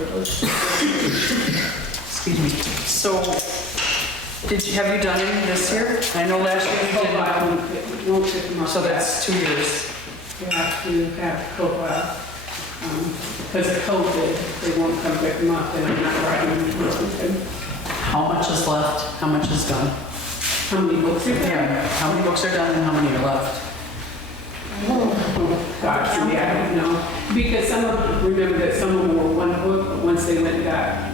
for those. Excuse me. So, have you done any this year? I know last year you did. Won't pick them up. So that's 2 years. You have to have COPA, because of COVID, they won't come pick them up, and I'm not writing them or something. How much is left? How much is done? How many books are there? Yeah, how many books are done and how many are left? Oh, gosh, yeah, I don't know. Because some of them, remember that some of them were one book, but once they went and got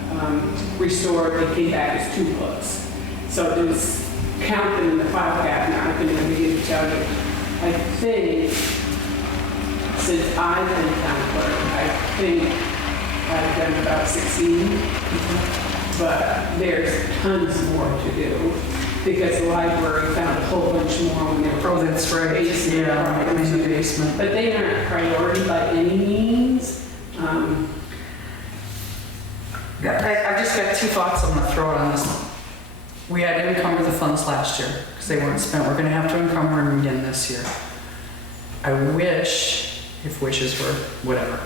restored, they came back as 2 books. So it was count them in the file cabinet, I can never begin to tell you. I think, since I've been town clerk, I think I've done about 16. But there's tons more to do, because the library found a whole bunch more when they were. Oh, that's right. Yeah, in the basement. But they aren't a priority by any means. I just got 2 thoughts I'm gonna throw out on this. We had to encumber the funds last year because they weren't spent. We're gonna have to encumber them again this year. I wish, if wishes were whatever,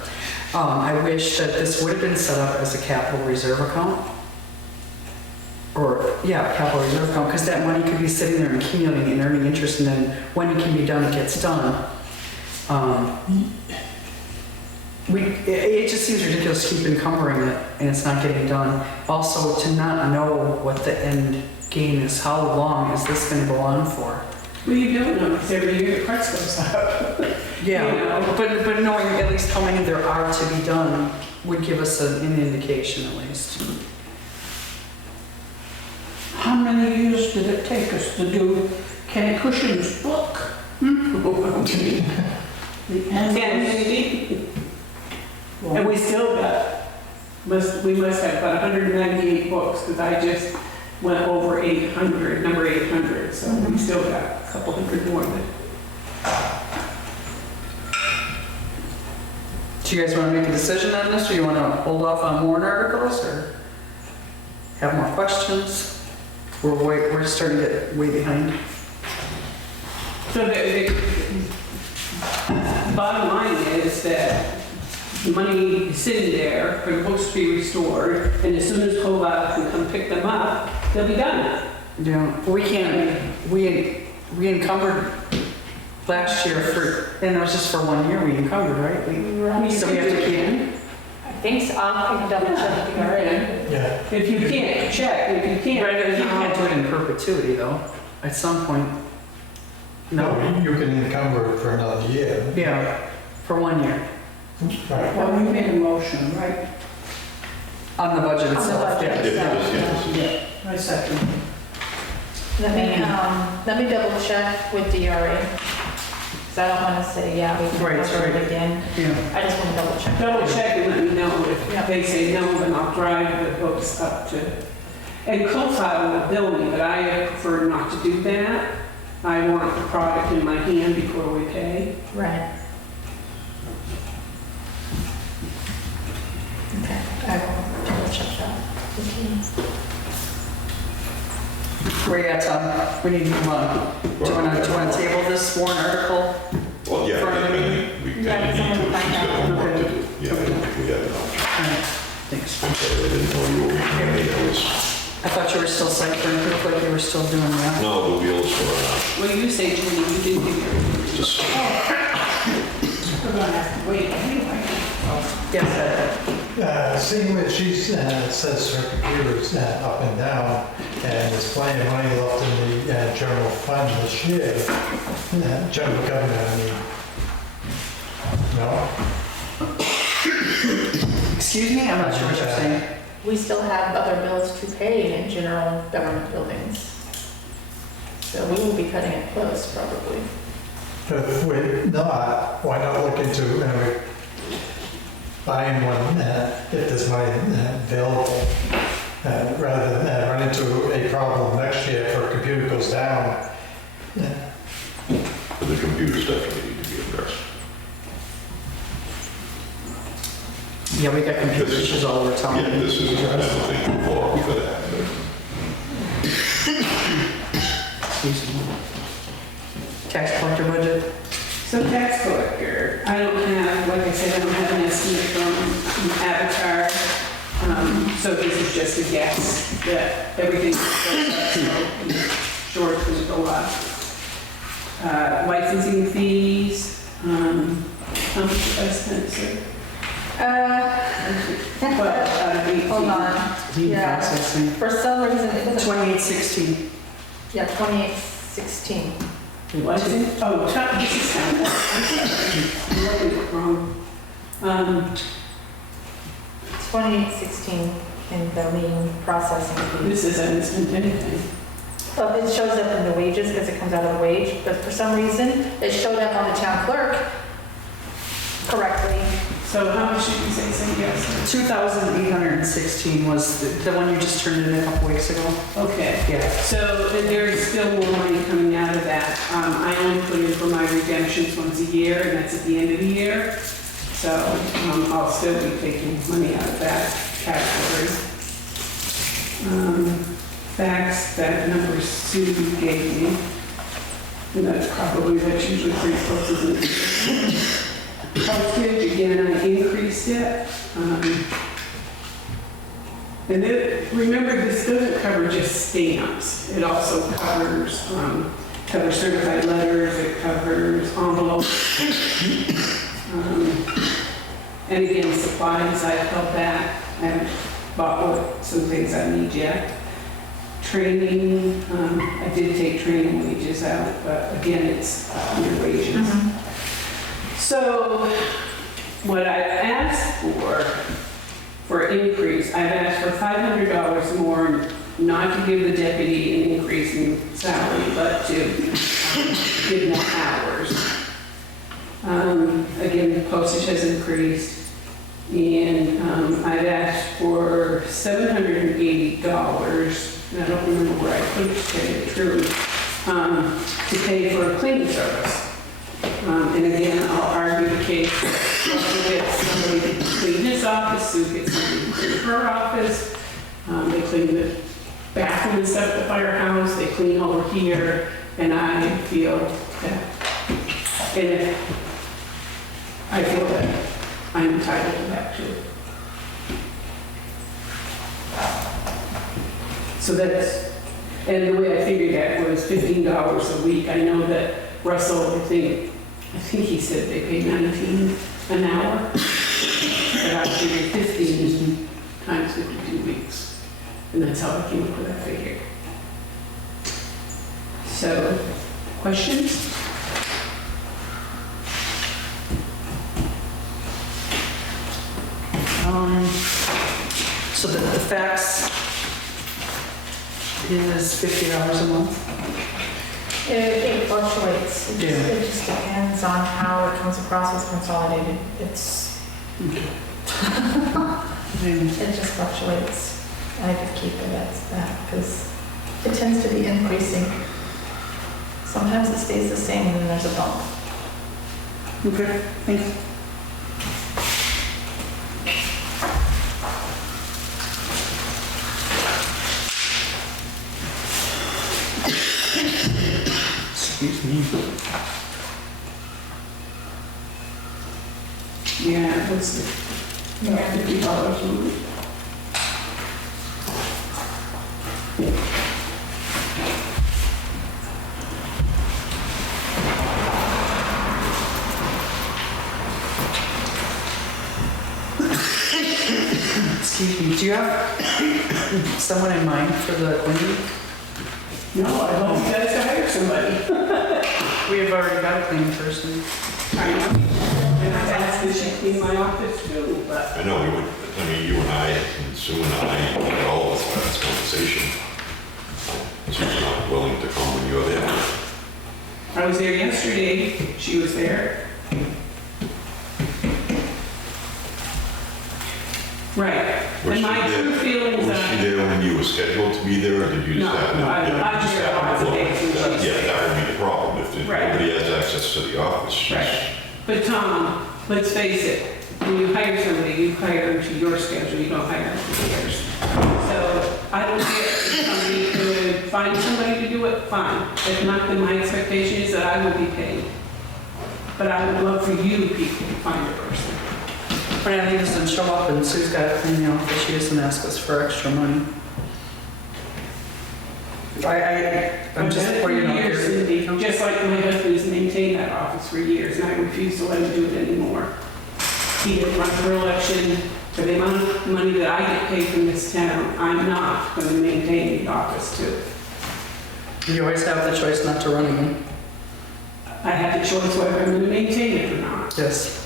I wish that this would have been set up as a capital reserve account. Or, yeah, capital reserve account, because that money could be sitting there and accumulating and earning interest, and then when it can be done, it gets done. It just seems ridiculous to keep encumbering it and it's not getting done. Also, to not know what the end game is, how long is this going to go on for? Well, you don't know, because every year the price goes up. Yeah, You know? but knowing at least how many there are to be done would give us an indication at least. How many years did it take us to do Kenny Cushing's book? The 10 end. maybe? And we still got, we must have about 198 books, because I just went over 800, number 800, so we still got a couple hundred more than. Do you guys want to make a decision on this, or you want to hold off on warrant articles, or have more questions? We're starting to get way behind. So the bottom line is that the money is sitting there for the books to be restored, and as soon as COLA can come pick them up, they'll be done. Yeah, we encumbered last year for, and it was just for 1 year we encumbered, right? So we have to keep. I think so. I'll double check if you are in. Yeah. If you can't, check. If you can't. Right, you can't do it in perpetuity though, at some point. No? You can encumber it for another year. Yeah, for 1 year. Right. Well, we made a motion, right? On the budget On the itself, budget. yeah. Yeah, I second. Let me double check with DRA. Because I don't want to say, yeah, we can Right, cover right. it again. Yeah. I just want to double check. Double check and let me know. Yeah. If they say no, then I'll drive the books up to, and co-file will bill me, but I prefer not to do that. I want the product in my hand before we pay. Right. Okay, I will double check that. Where you at, Tom? We need to move on. Do you want to table this warrant article? Well, yeah, For I the meeting? think we Yeah, kind of need to, someone she's find got out. homework to do. Yeah, I don't think we have enough. All right, thanks. I didn't know you were, I was, I thought you were still cycling, it looked like you were still doing that. no, the wheels were Well, you say, Judy, you didn't give your. just, We're gonna have to wait anyway. Yes, Seeing that she says her computer's up and down, and there's plenty of money left in the general fund this year, general government, I mean. No? excuse me, I'm not sure what you're saying. We still have other bills to pay in general government buildings. So we will be cutting it close, probably. If we're not, why not look into buying one if there's money available, rather than run into a problem next year if our computer goes down. the computers definitely need to be addressed. Yeah, we got computer issues all over town. Yeah, this is, I don't think too far for that, Excuse me. Tax collector budget? So tax collector, I don't have, like I said, I don't have an estimate from Avatar So this is just a guess that everything goes up, so sure it's gonna go up. Licensing fees, how much did I spend, sir? Hold on. Yeah. Processing. For some reason, it doesn't. 2816. Yeah, 2816. License, oh, this is town. I'm looking at it wrong. 2816 in the main processing fee. This isn't spent anything. Well, it shows up in the wages because it comes out of the wage, but for some reason, it showed up on the town clerk correctly. So how much did you say yes? 2,816 was the one you just turned in a couple weeks ago. Okay. Yeah. So there is still more money coming out of that. I only put in for my redemptions once a year, and that's at the end of the year. So I'll still be taking money out of that category. Facts, that number Sue gave me, and that's usually pretty close, isn't it? Postage, again, I increased it. And then, remember, this doesn't cover just stamps. It also covers certified letters, it covers envelopes. And again, supplies, I've held back. I haven't bought some things I need yet. Training, I did take training wages out, but again, it's your wages. So what I've asked for increase, I've asked for $500 more, not to give the deputy an increase in salary, but to give more hours. Again, the postage has increased, and I've asked for $780, and I don't remember where I put it, to tell you the truth, to pay for a cleaning service. And again, I'll argue the case. Russell gets somebody to clean his office, Sue gets somebody to clean her office. They clean the bathroom and stuff at the firehouse, they clean over here, and I feel that, I'm entitled to that too. So that's, and the way I figured that was $15 a week. I know that Russell, I think he said they pay $19 an hour, but I figured 15 times 52 weeks. And that's how I came up with that figure. So, questions? So the fax is $50 a month? It fluctuates. Yeah. It just depends on how it comes across as consolidated. It just fluctuates. I could keep it at that because it tends to be increasing. Sometimes it stays the same and then there's a bump. Okay, thanks. Excuse me. Yeah, what's the, $50 a week? Excuse me, do you have someone in mind for the cleaning? No, I want you guys to hire somebody. We have already got a cleaning person. I know. And I've asked that she clean my office too, but I know, you and I, and Sue and I, had all this last conversation. She's not willing to come when you're there. I was there yesterday, she was there. Right. Was And my she true there- feelings Was she are, there when you were scheduled to be there, or did you just No, happen? I- did you I'm just there happen lots to of look? days when she's Yeah, that would be the problem, if Right. nobody has access to the office. she's- right. But Tom, let's face it, when you hire somebody, you hire them to your schedule, you don't hire them to theirs. So I don't care if somebody could find somebody to do it, fine. If not, then my expectation is that I will be paid. But I would love for you people to find a person. Brandy doesn't show up and Sue's got to clean the office, she doesn't ask us for extra money. I'm just, For what you know, years, Cindy, just like my husband's maintained that office for years, and I refuse to let him do it anymore. He didn't run for election. For the amount of money that I get paid from this town, I'm not going to maintain the office too. you always have the choice not to run again. I have the choice whether I'm going to maintain it or not. Yes.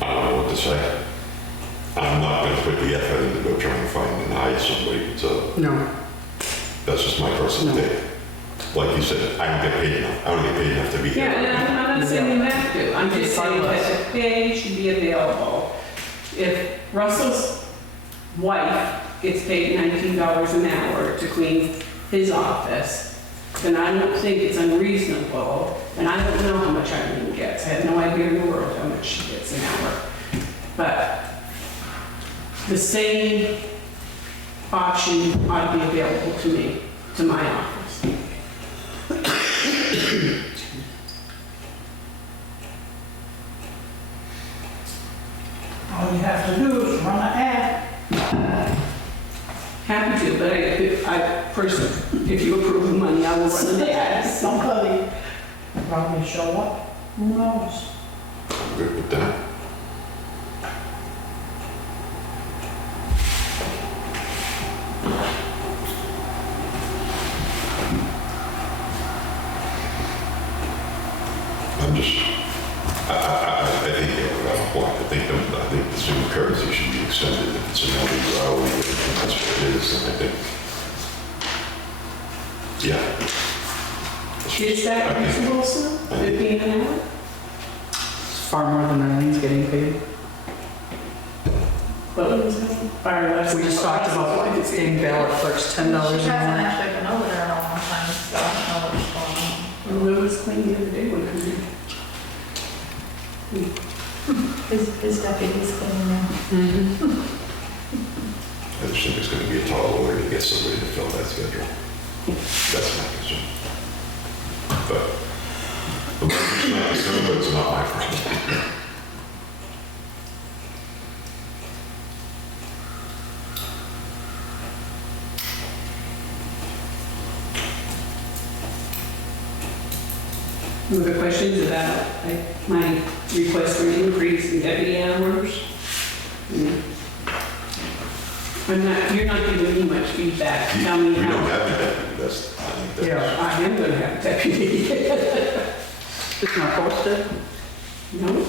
I don't know what to say. I'm not gonna put the effort into go trying to find and hire somebody, so No. that's just my personal No. take. Like you said, I don't get paid enough. I don't get paid enough to be here. Yeah, and I'm not saying you have to. I'm just saying that the pay should be available. If Russell's wife gets paid $19 an hour to clean his office, then I don't think it's unreasonable, and I don't know how much Eileen gets. I have no idea in the world how much she gets an hour. But the same option ought to be available to me, to my office. All you have to do is run an ad. Happy to, but I personally, if you approve the money, I will run the ads. Somebody will probably show up. Who knows? I'm good with that. I'm just, I think you have a point. I think the student courtesy should be extended if it's an hourly rate, and that's what it is, and I think, yeah. Is that reasonable, sir? 15 an hour? It's far more than Eileen's getting paid. What was that? Fire less. We just talked about getting ballot clerks $10 She an hasn't hour. actually been over there in a long time, so I don't know what's going on. Well, it was clean the other day when I was here. His deputy's cleaning now. I just think it's gonna be a tall order to get somebody to fill that schedule. That's my concern. But, the money's not concerned, but it's not my problem. Any other questions about my request for an increase in deputy hours? You're not giving me much feedback. Tell me We don't how. have a deputy, that's, I think that's. Yeah. I am gonna have a deputy. It's not posted. No.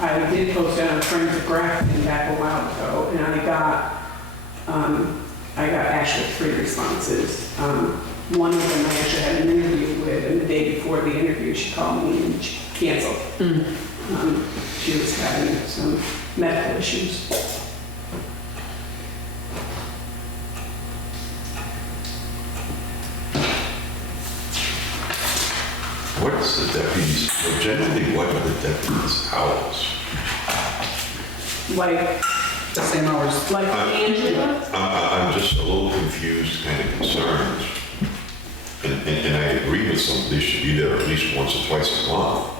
I did post it on Friends of Grafton back a while ago, and I got actually 3 responses. One of them I actually had an interview with, and the day before the interview, she called me and she canceled. She was having some medical issues. What is the deputy's, generally, what are the deputy's hours? Like The same hours. Angela? I'm just a little confused, kind of concerned. And I agree with some, they should be there at least once or twice a month.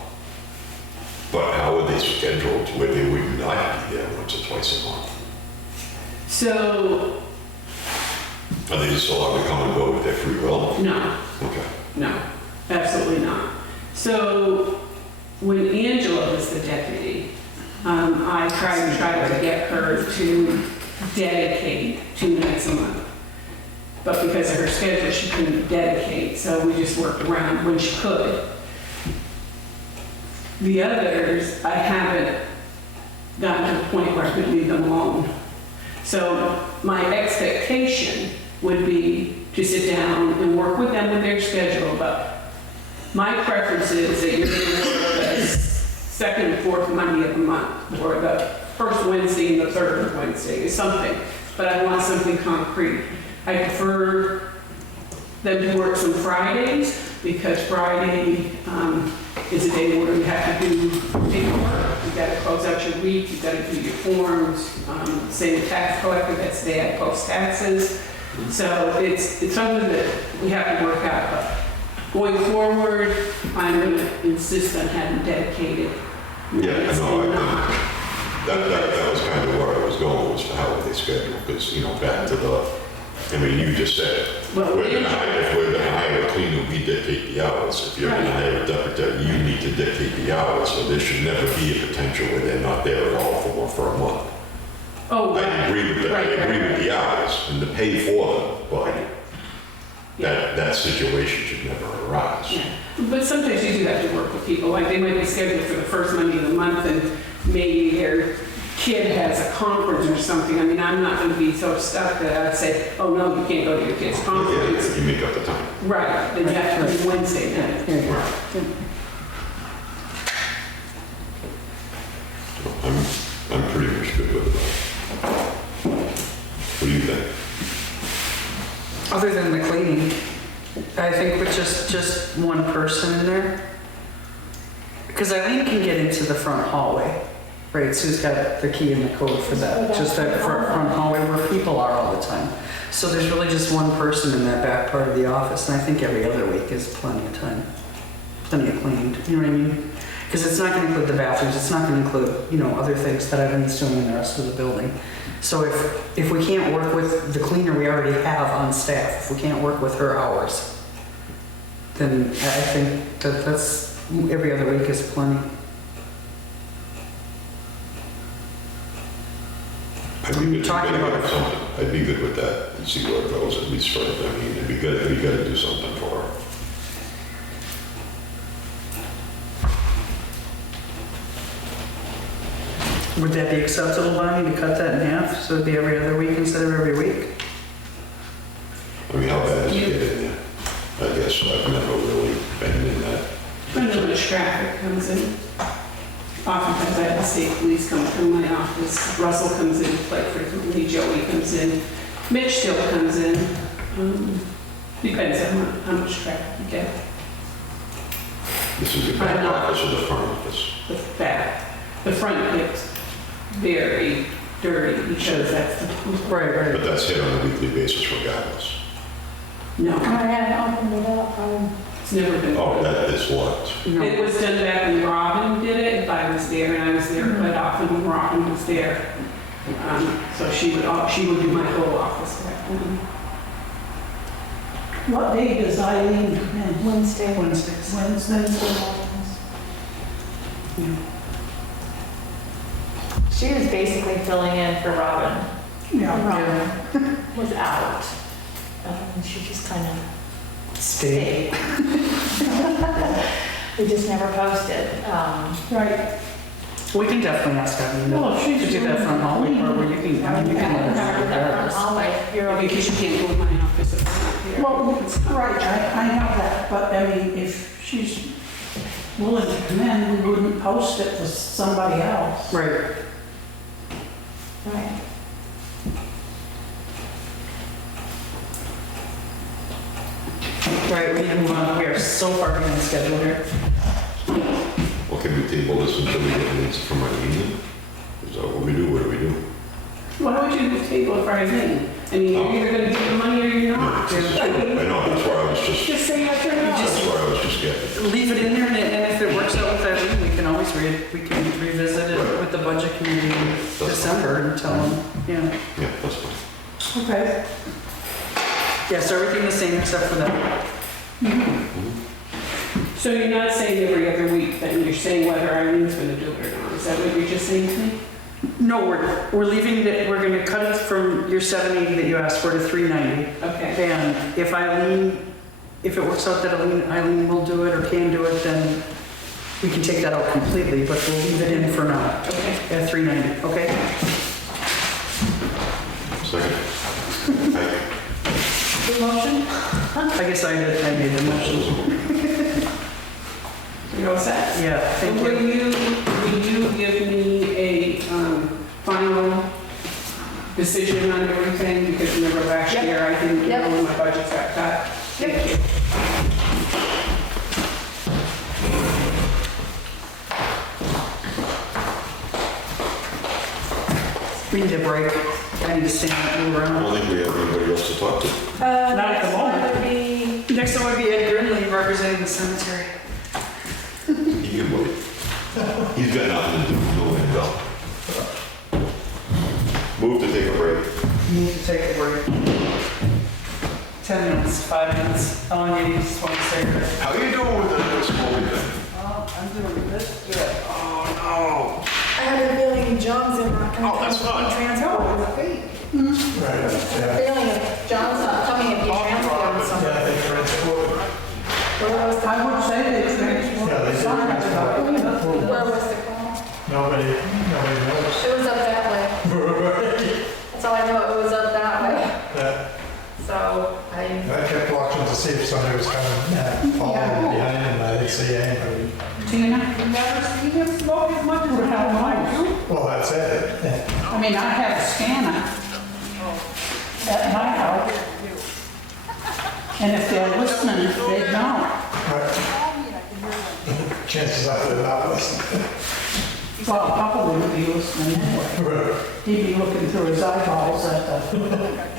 But how are they scheduled to where they would not be there once or twice a month? So, Are they just allowed to come and go with their free will? no. Okay. No, absolutely not. So when Angela was the deputy, I tried to get her to dedicate 2 nights a month. But because of her schedule, she couldn't dedicate, so we just worked around when she could. The others, I haven't gotten to the point where I could leave them alone. So my expectation would be to sit down and work with them with their schedule, but my preference is that you're going to work the second and fourth Monday of the month, or the first Wednesday and the third Wednesday, or something. But I want something concrete. I prefer them to work some Fridays, because Friday is a day where you have to do paperwork. You got to close out your week, you got to do your forms. Same with tax collector, that's the day I post taxes. So it's something that we have to work out, but going forward, I'm gonna insist on having dedicated Yeah, nights I know, and not. that was kind of where I was going, was to how they schedule, because, you know, back to I mean, you just said, Well, if we're gonna hire a cleaner, we dictate the hours. If you're gonna hire a deputy, you need to dictate the hours, so there should never be a potential where they're not there at all for a month. Oh, I right. agree with that, I Right, agree right, with the hours and the pay for them, but Yeah. that situation should never arise. Yeah. But sometimes you do have to work with people, like they might be scheduled for the first Monday of the month and maybe their kid has a conference or something. I mean, I'm not gonna be so stuck that I'd say, oh no, you can't go to your kid's conference. Yeah, you make up the time. Right, then you have to be Wednesday night. There you go. I'm pretty much good with it. What do you think? Other than the cleaning, I think with just one person in there. Because Eileen can get into the front hallway, right? Sue's got the key and the code for that, just that front hallway where people are all the time. So there's really just one person in that back part of the office, and I think every other week is plenty of time, plenty of cleaning, you know what I mean? Because it's not gonna include the bathrooms, it's not gonna include, you know, other things that Eileen's doing in the rest of the building. So if we can't work with the cleaner we already have on staff, if we can't work with her hours, then I think that's, every other week is plenty. I'd be good, Talking about it. something. I'd be good with that and see where it goes, at least for, I mean, it'd be good, we gotta do something for her. Would that be acceptable, Bonnie, to cut that in half, so it'd be every other week instead of every week? I mean, how bad is it getting there? I guess I've never really been in that. I know the traffic comes in. Oftentimes I have the state police come through my office. Russell comes in quite frequently, Joey comes in, Mitch still comes in. Depends on how much traffic you get. This is the back I'm not- office or the front office? The back, the front gets very dirty because that's the, Right. But that's hit on a weekly basis regardless. no, I haven't opened it up, it's never been. Oh, that is what? No. It was done back when Robin did it, if I was there, and I was there quite often when Robin was there. So she would do my whole office back then. What day does Eileen come in? Wednesday. Wednesdays. Wednesday. She was basically filling in for Robin. Yeah. Robin was out. And she just kind of Stay. stayed. We just never posted. Right. We can definitely ask Eileen Well, to she's do that front hallway part where you can, I mean, you can let her Remember know that front regardless. hallway, you're okay. Because you can't go in my office if I'm not here. Well, right, I know that, but I mean, if she's willing to come in, we wouldn't post it for somebody else. Right. Right. Right, we need to move on. We are so far behind schedule here. Well, can we table this until we get an answer from Eileen? Is that what we do? What do we do? Why would you table it for Eileen? I mean, you're either gonna give the money or you're not. I know, that's where I was Just say yes or no. that's where I was just getting. Leave it in there, and if it works out with Eileen, we can always revisit it with the budget committee in December and tell them, yeah. Yeah, that's fine. Okay. Yeah, so everything the same except for that. So you're not saying every other week, then you're saying whether Eileen's gonna do it or not. Is that what you're just saying to me? No, we're leaving it, we're gonna cut it from your 780 that you asked for to 390. Okay. And if it works out that Eileen will do it or can do it, then we can take that out completely, but we'll leave it in for now Okay. at 390, okay? Second. The motion? I guess I made the motion. You're all set? Yeah, thank Will you. you give me a final decision on everything? Because remember last Yep. year, I didn't Yep. know when my budgets got cut. Yep. Thank you. We need a break. I I need to stand up and move I around. don't think we have anybody else to talk to. Not at the next moment. one would be, Next one would be Ed Grinley representing the cemetery. He can wait. He's got nothing to do, no way to go. Move to take a break. You need to take a break. 10 minutes, 5 minutes. How long do you need to want to stay here? How you doing with the school thing? Oh, I'm doing this good. Oh, I had a feeling John's in not Oh, that's fine. transport. Right, I had a yeah. feeling if John's not coming, if he transported something. Yeah, they transport. Where was the I would call? say they transport. Yeah, they do some. transport. Where was the call? Nobody knows. It was up that way. That's all I know, it was up that way. Yeah. So I, I kept watching to see if somebody was coming, following behind, and I didn't see anybody. Tina, I've never seen him smoke as much as I do. Well, that's it. Yeah. I mean, I have a scanner at my house, and if they're listening, they don't. Right. Chances are they're not listening. Well, Papa wouldn't be listening anyway. He'd be looking through his eyeballs at the,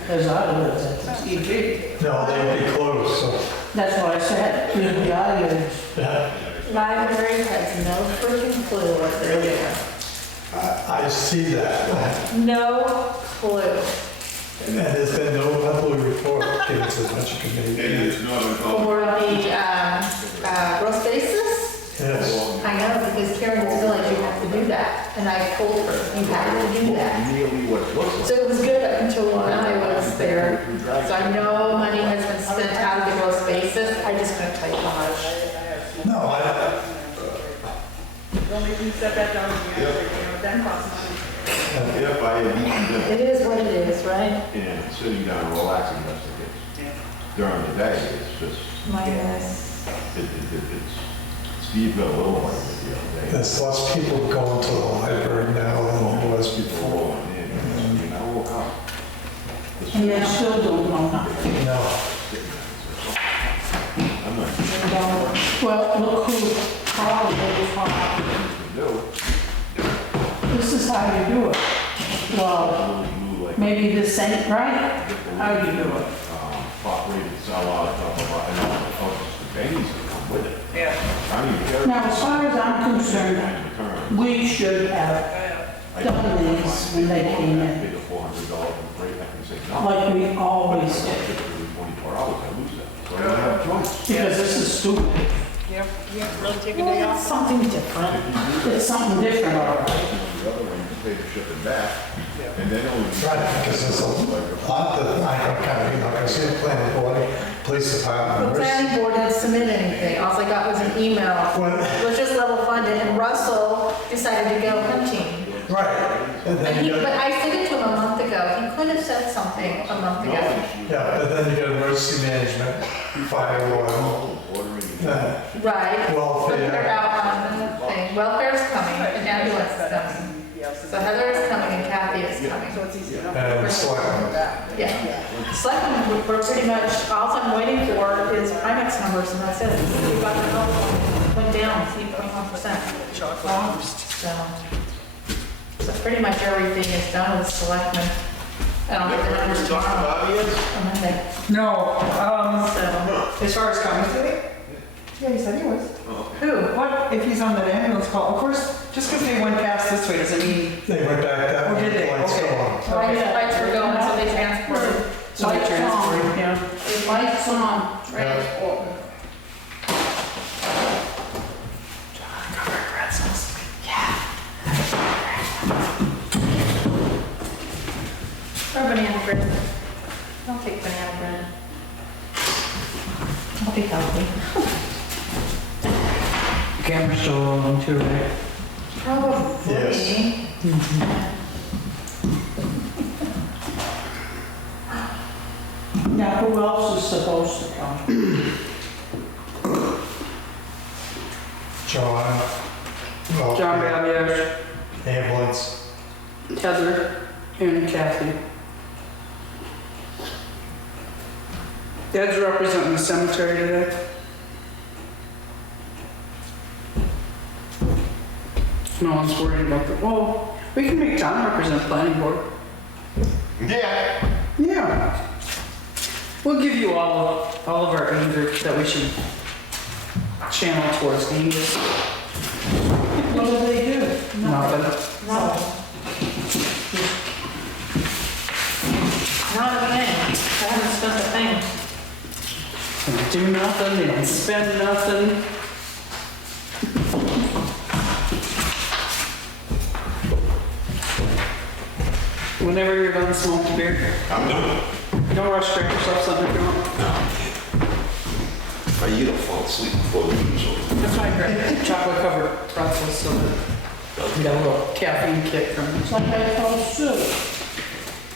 his eyelids at the TV. No, they would be closed, so, That's what I said, through the eyelids. yeah. library has no freaking clue what they're doing. I see that. No clue. And there's been no monthly report given to the budget committee. For the gross basis? Yes. I know, because Karen was village, you have to do that, and I told her, you have to do that. So it was good up until when I was there. So I know money has been spent out of the gross basis, I just couldn't tell you how much. No, Don't make me set that down again, then cost money. If I had eaten dinner It is what it is, right? and sitting down and relaxing, that's the case. During the day, it's just, Minus, it's, Steve got a little like it the other day. there's less people going to the library now than there was before. And, you know, how? And they still don't know nothing. No. I'm not Well, look who called it. do. This is how you do it. Well, maybe this ain't right. How do you do it? Top rated sellout, blah, blah, blah, and all the pennies that come with it. Yeah. I don't even care. Now, as far as I'm concerned, we should have done these when they came in, Paid a $400 for freight, I can say no. like we always did. Every 24 hours, I lose that. So I don't have a choice. Because this is stupid. Yep, really take a day off. Something different. It's something different, all right. The other one, you pay to ship it back, and then only. Right, because there's a lot that I don't kind of, you know, I see the planning board, police the department. planning board didn't submit anything, all I got was an email. Well- It was just level funded, and Russell decided to go hunting. Right, and And then he, you but got, I said it to him a month ago, he could have said something a month ago. yeah, but then you got emergency management, fire, water, Right, but welfare. they're out on the thing, welfare's coming, and ambulance is coming. So Heather is coming and Kathy is coming. So it's easy enough. And selectmen. Yeah. Selectmen, we're pretty much, all I'm waiting for is Primex numbers, and that's it. We got the health went down 3.1%. So pretty much everything is done with selectmen. I don't have the numbers tomorrow, on Monday. No, So, as far as coming today? Yeah, he said he was. who? What if he's on that ambulance call? Of course, just because they went past this way doesn't mean. They went back that Oh, way. did they? Lights go Okay. on. Lights were going, so they transported. So they transferred, yeah. Lights on, transport. Or banana bread. I'll take banana bread. I'll be healthy. Camera's still rolling too, right? Probably. Yes. Now, who else is supposed to come? John. welfare, John Babish, Ambulance. Heather, and Kathy. Ed's representing the cemetery today. No one's worried about the, well, we can make John represent planning board. Yeah. Yeah. We'll give you all of our anger that we should channel towards Angus. What do they do? Nothing. No. Not a thing. I haven't spent a thing. They don't do nothing, they don't spend nothing. Whenever you're done smoking beer, I'm done. don't rush, crack yourself something if you want. No, I can't. If I eat, I'll fall asleep before the meeting's over. That's why I grabbed chocolate covered pretzels so that we got a little caffeine kick from it. It's like I told Sue.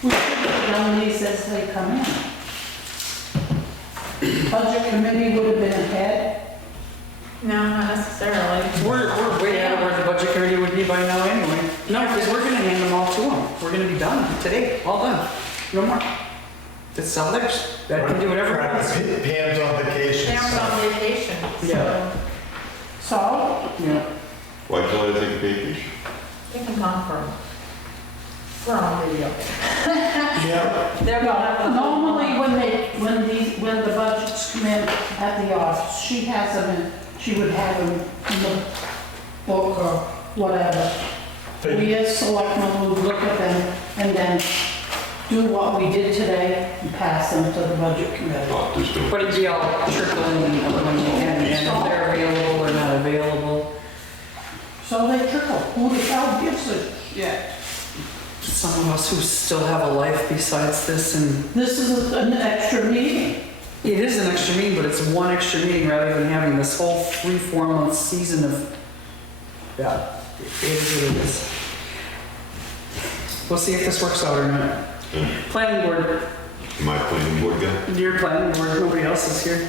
We should have done these as they come in. Budget committee would have been ahead. No, not necessarily. We're way out of where the budget committee would be by now anyway. No, because we're gonna hand them all to them. We're gonna be done today, all done. No more. It's all theirs. That can do whatever it wants. Pam's on vacation. Pam's on vacation, so Yeah. So, Yeah. Why can't I take a vacation? they can come for, we're on video. Yeah. They're gonna, normally when the budgets come in at the office, she has them in, she would have them in the book or whatever. We as selectmen would look at them and then do what we did today and pass them to the budget committee. Oh, just do it. But it'd be all trickling when and if they're available or not available. So they trickle. Who the hell gives it? Yeah. Some of us who still have a life besides this, and This is an extra meeting. it is an extra meeting, but it's one extra meeting rather than having this whole 3-4 month season of, yeah, it is what it is. We'll see if this works out or not. Planning board, Am I planning board guy? your planning board, nobody else is here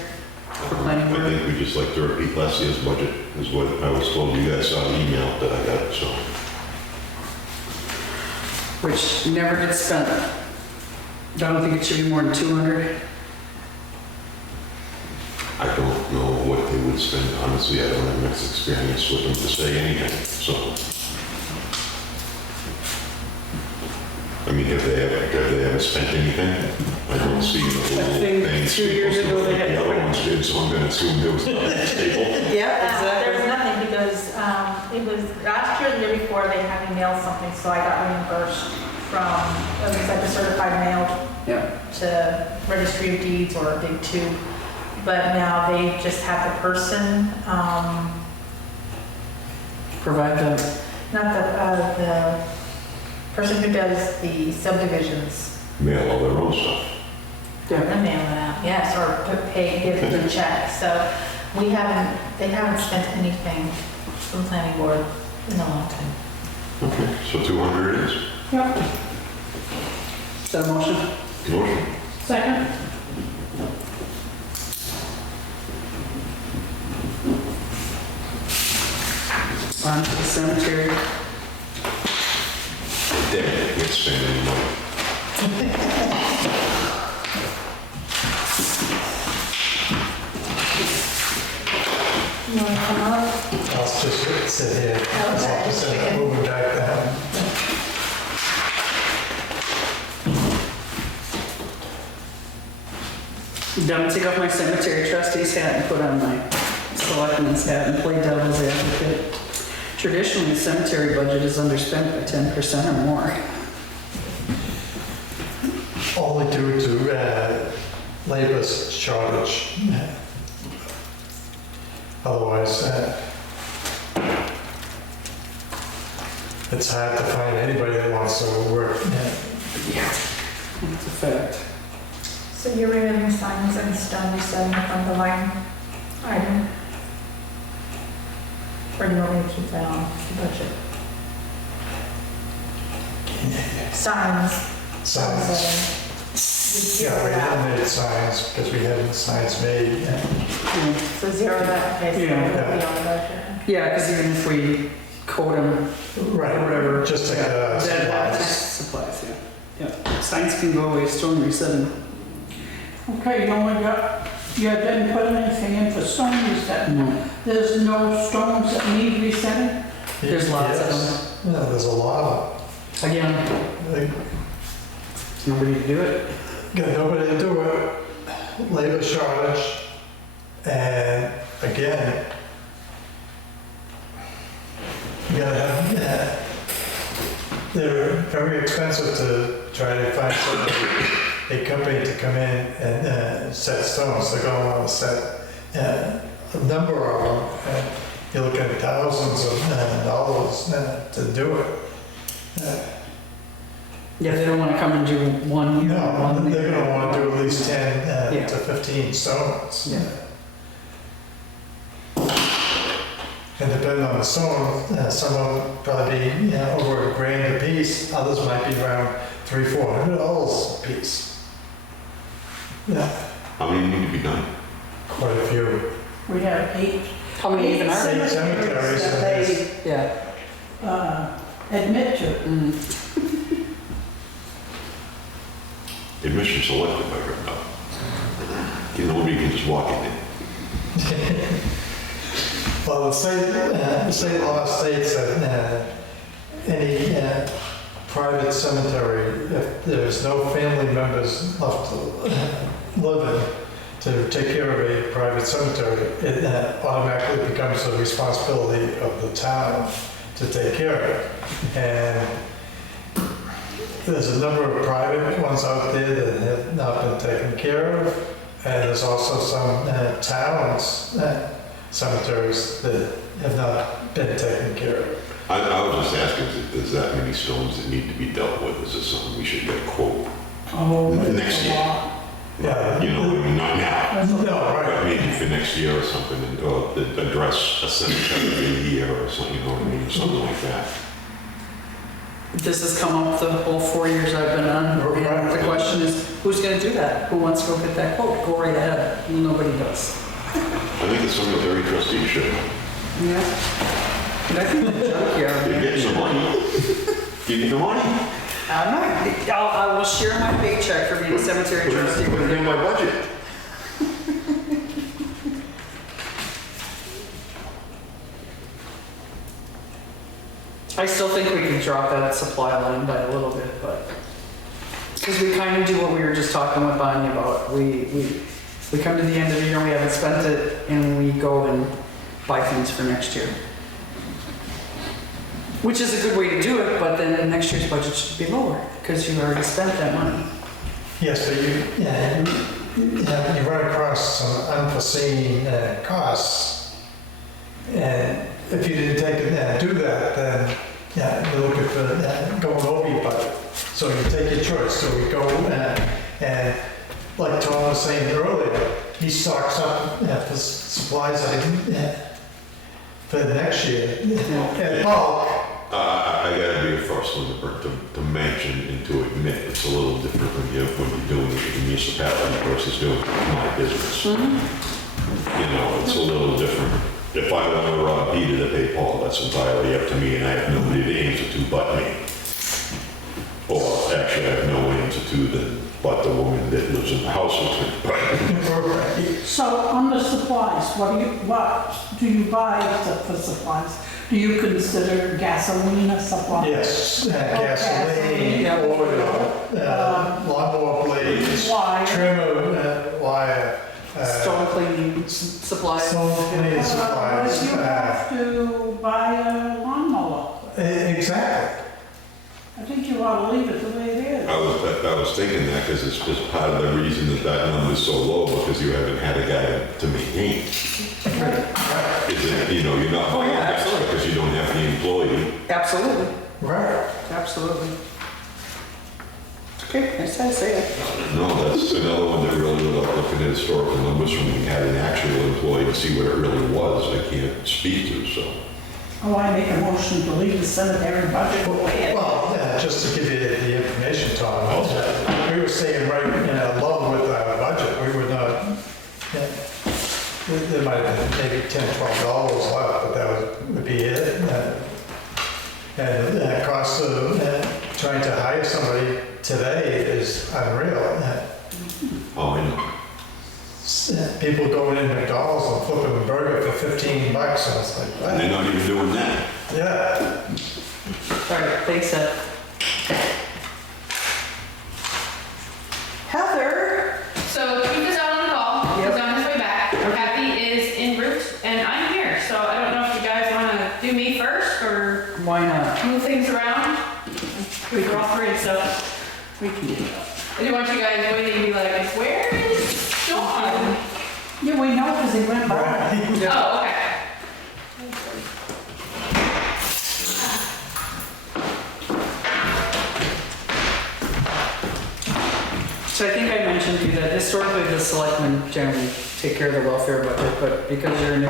for planning I board. think we just like to repeat last year's budget, is what I was told. You guys saw the email that I got, so. Which never gets spent. I don't think it should be more than 200. I don't know what they would spend. Honestly, I don't have much experience with them to say anything, so. I mean, have they ever spent anything? I don't see the little think things. 2 years ago they had- The other ones did, so I'm gonna assume there was nothing stable. Yeah, there was nothing because it was last year, the year before, they had me mail something, so I got reimbursed from, it was like a certified mail Yeah. to registry of deeds or a big tube. But now they just have the person, Provide the, not the person who does the subdivisions. Mail all their own stuff. They're gonna mail it out, yes, or pay, give them a check. So they haven't spent anything from planning board in a long time. Okay, so 200 it is. Yep. is that a motion? Motion. Second? On to the cemetery. Debt, can't spend any money. You wanna come up? I'll just sit here. Okay. I'll just sit moving back down. I'm gonna take off my cemetery trustee's hat and put on my selectman's hat and play devil's advocate. Traditionally, the cemetery budget is underspent by 10% or more. Only due to labor shortage. Otherwise, it's hard to find anybody that wants to work. That's a fact. So you're removing signs and stone, you said, from the line item? Or do you want me to keep that on the budget? Signs. Signs. Yeah, we eliminated signs because we had signs made. So zero that, okay, so Yeah. it will be on the budget. Yeah, because even if we code them Right, or whatever. just like yeah, supplies. supplies, yeah. Yeah, signs can go away, stone resetting. Okay, you didn't put anything in for stone resetting. No. There's no stones that need resetting? There's lots of Yes. Yeah, there's a lot of Again, them. There's nobody to do it. Got nobody to do it, labor shortage, and again, you gotta have, they're very expensive to try to find somebody, a company to come in and set stones. They're gonna wanna set a number of them, and you're looking at thousands of dollars to do it. Yeah, they don't want to come and do one here, No, one they're there. gonna wanna do at least 10 Yeah. to 15 stones. Yeah. And depending on the stone, some of them probably be, over $1,000 a piece, others might be around $300-400 a piece. Yeah, How many need to be done? quite a few. We have 8 How many even are there? cemeteries that they Yeah. admit to. Mm. Admission selective, I heard about. Nobody can just walk in there. Well, the state law states that any private cemetery, if there's no family members left to live in to take care of a private cemetery, it automatically becomes the responsibility of the town to take care of it. And there's a number of private ones out there that have not been taken care of, and there's also some towns, cemeteries that have not been taken care of. I was just asking, is that many stones that need to be dealt with? Is this something we should get a quote? Oh, Next year. Yeah. Not now, No, but right. maybe for next year or something, or address a cemetery in a year or something, you know what I mean, something like that. This has come up the whole 4 years I've been on. And the question is, who's going to do that? Who wants to go get that quote? Go right ahead. Nobody does. I think the cemetery trustee should. Yeah. And I think the junkyard. You're getting some money. Give me the money. I will share my paycheck for being a cemetery trustee. Put it in my budget. I still think we can drop that supply line by a little bit, but, because we kind of do what we were just talking with Bonnie about. We come to the end of the year, we haven't spent it, and we go and buy things for next year. Which is a good way to do it, but then next year's budget should be lower, because you already spent that money. Yes, but you run across some unforeseen costs. And if you didn't do that, then you're looking for going over your budget. So you take your choice. So we go and like Tom was saying earlier, he stocks up for supplies for next year. And bulk. I gotta be the first one to mention and to admit it's a little different when you're doing it in the municipality versus doing it in my business. It's a little different. If I want to rob Peter to pay Paul, that's entirely up to me, and I have nobody to answer to but me. Or actually, I have no answer to but the woman that lives in the house with me. So on the supplies, what do you buy for supplies? Do you consider gasoline a supply? Yes, gasoline, oil, lawnmower blades, Wire. trimmer, wire. Stone cleaning supplies. Stone cleaning What supplies. if you have to buy a lawnmower? Exactly. I think you ought to leave it the way it is. I was thinking that because it's just part of the reason that number is so low, because you haven't had a guy to maintain. You're not buying gas absolutely. because you don't have the employee. Absolutely, Right. absolutely. Okay, I say it. No, that's another one that really, without looking at historical numbers from when we had an actual employee to see what it really was, I can't speak to, so. Oh, I make a motion to leave the cemetery budget the way it is. Well, just to give you the information, Tom, we were staying right in love with our budget. We would not, there might have been maybe $10, $12 left, but that would be it. And the cost of trying to hire somebody today is unreal. Oh, I know. People going in McDonald's and flipping a burger for $15, and it's like, And they're what? not even doing that. Yeah. All right, thanks, Ed. Why not? Move things around. We're all three, so We can do that. I didn't want you guys waiting and be like, where is Dawn? Yeah, we know because he went by. Right. Oh, okay. So I think I mentioned to you that historically the selectmen generally take care of the welfare budget, but because you're new,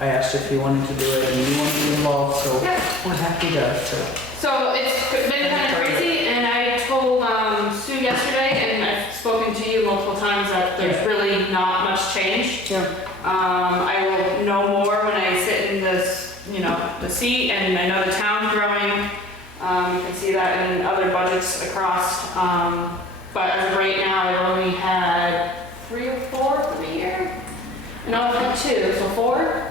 I asked if you wanted to do it and you wanted to be involved, so Yeah. we're happy to. So it's been kind of crazy, and I told Sue yesterday, and I've spoken to you multiple times, that there's really not much change. Yeah. I will know more when I sit in this, the seat, and I know the town's growing. You can see that in other budgets across. But as of right now, I've only had 3 or 4 for the year. No, I've had 2, so 4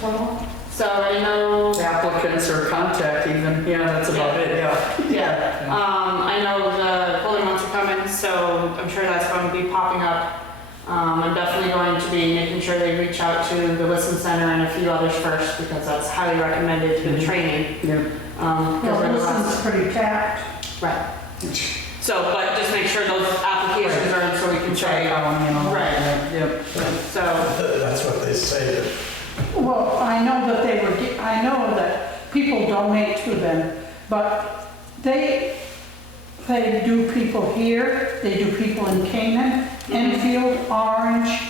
total. So I know. Applicants or contact even, yeah, that's about it, yeah. Yeah. I know the colder months are coming, so I'm sure that's going to be popping up. I'm definitely going to be making sure they reach out to the Listen Center and a few others first, because that's highly recommended to the training. Yeah. Well, Wilson's pretty tapped. Right. So, but just make sure those applications are in so we can say, right. Yep. So, That's what they say. That Well, I know that I know that people donate to them, but they do people here, they do people in Canaan, Enfield, Orange,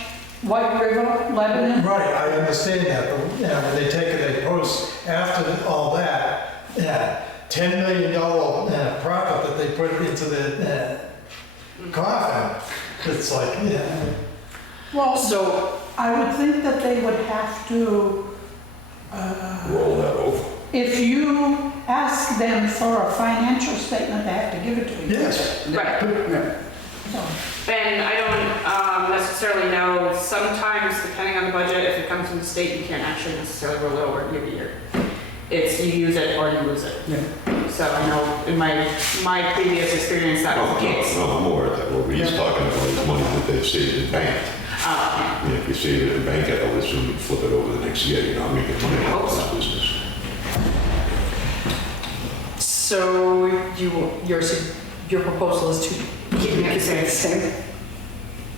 White River, Lebanon. Right, I understand that, but when they take it, they post after all that, $10 million profit that they put into the coffin. It's like, Well, So, I would think that they would have to, Roll that over. if you ask them for a financial statement, they have to give it to you. yes. right. yeah. So, And I don't necessarily know, sometimes depending on the budget, if it comes from the state, you can't actually necessarily roll it over year to year. It's you use it or you lose it. Yeah. So I know in my previous experience, that was the case. No, I'm aware of that. What he's talking about is money that they saved in bank. And if you save it in bank, I would assume you'd flip it over the next year, you're not making money out of this business. So your proposal is to keep it the same?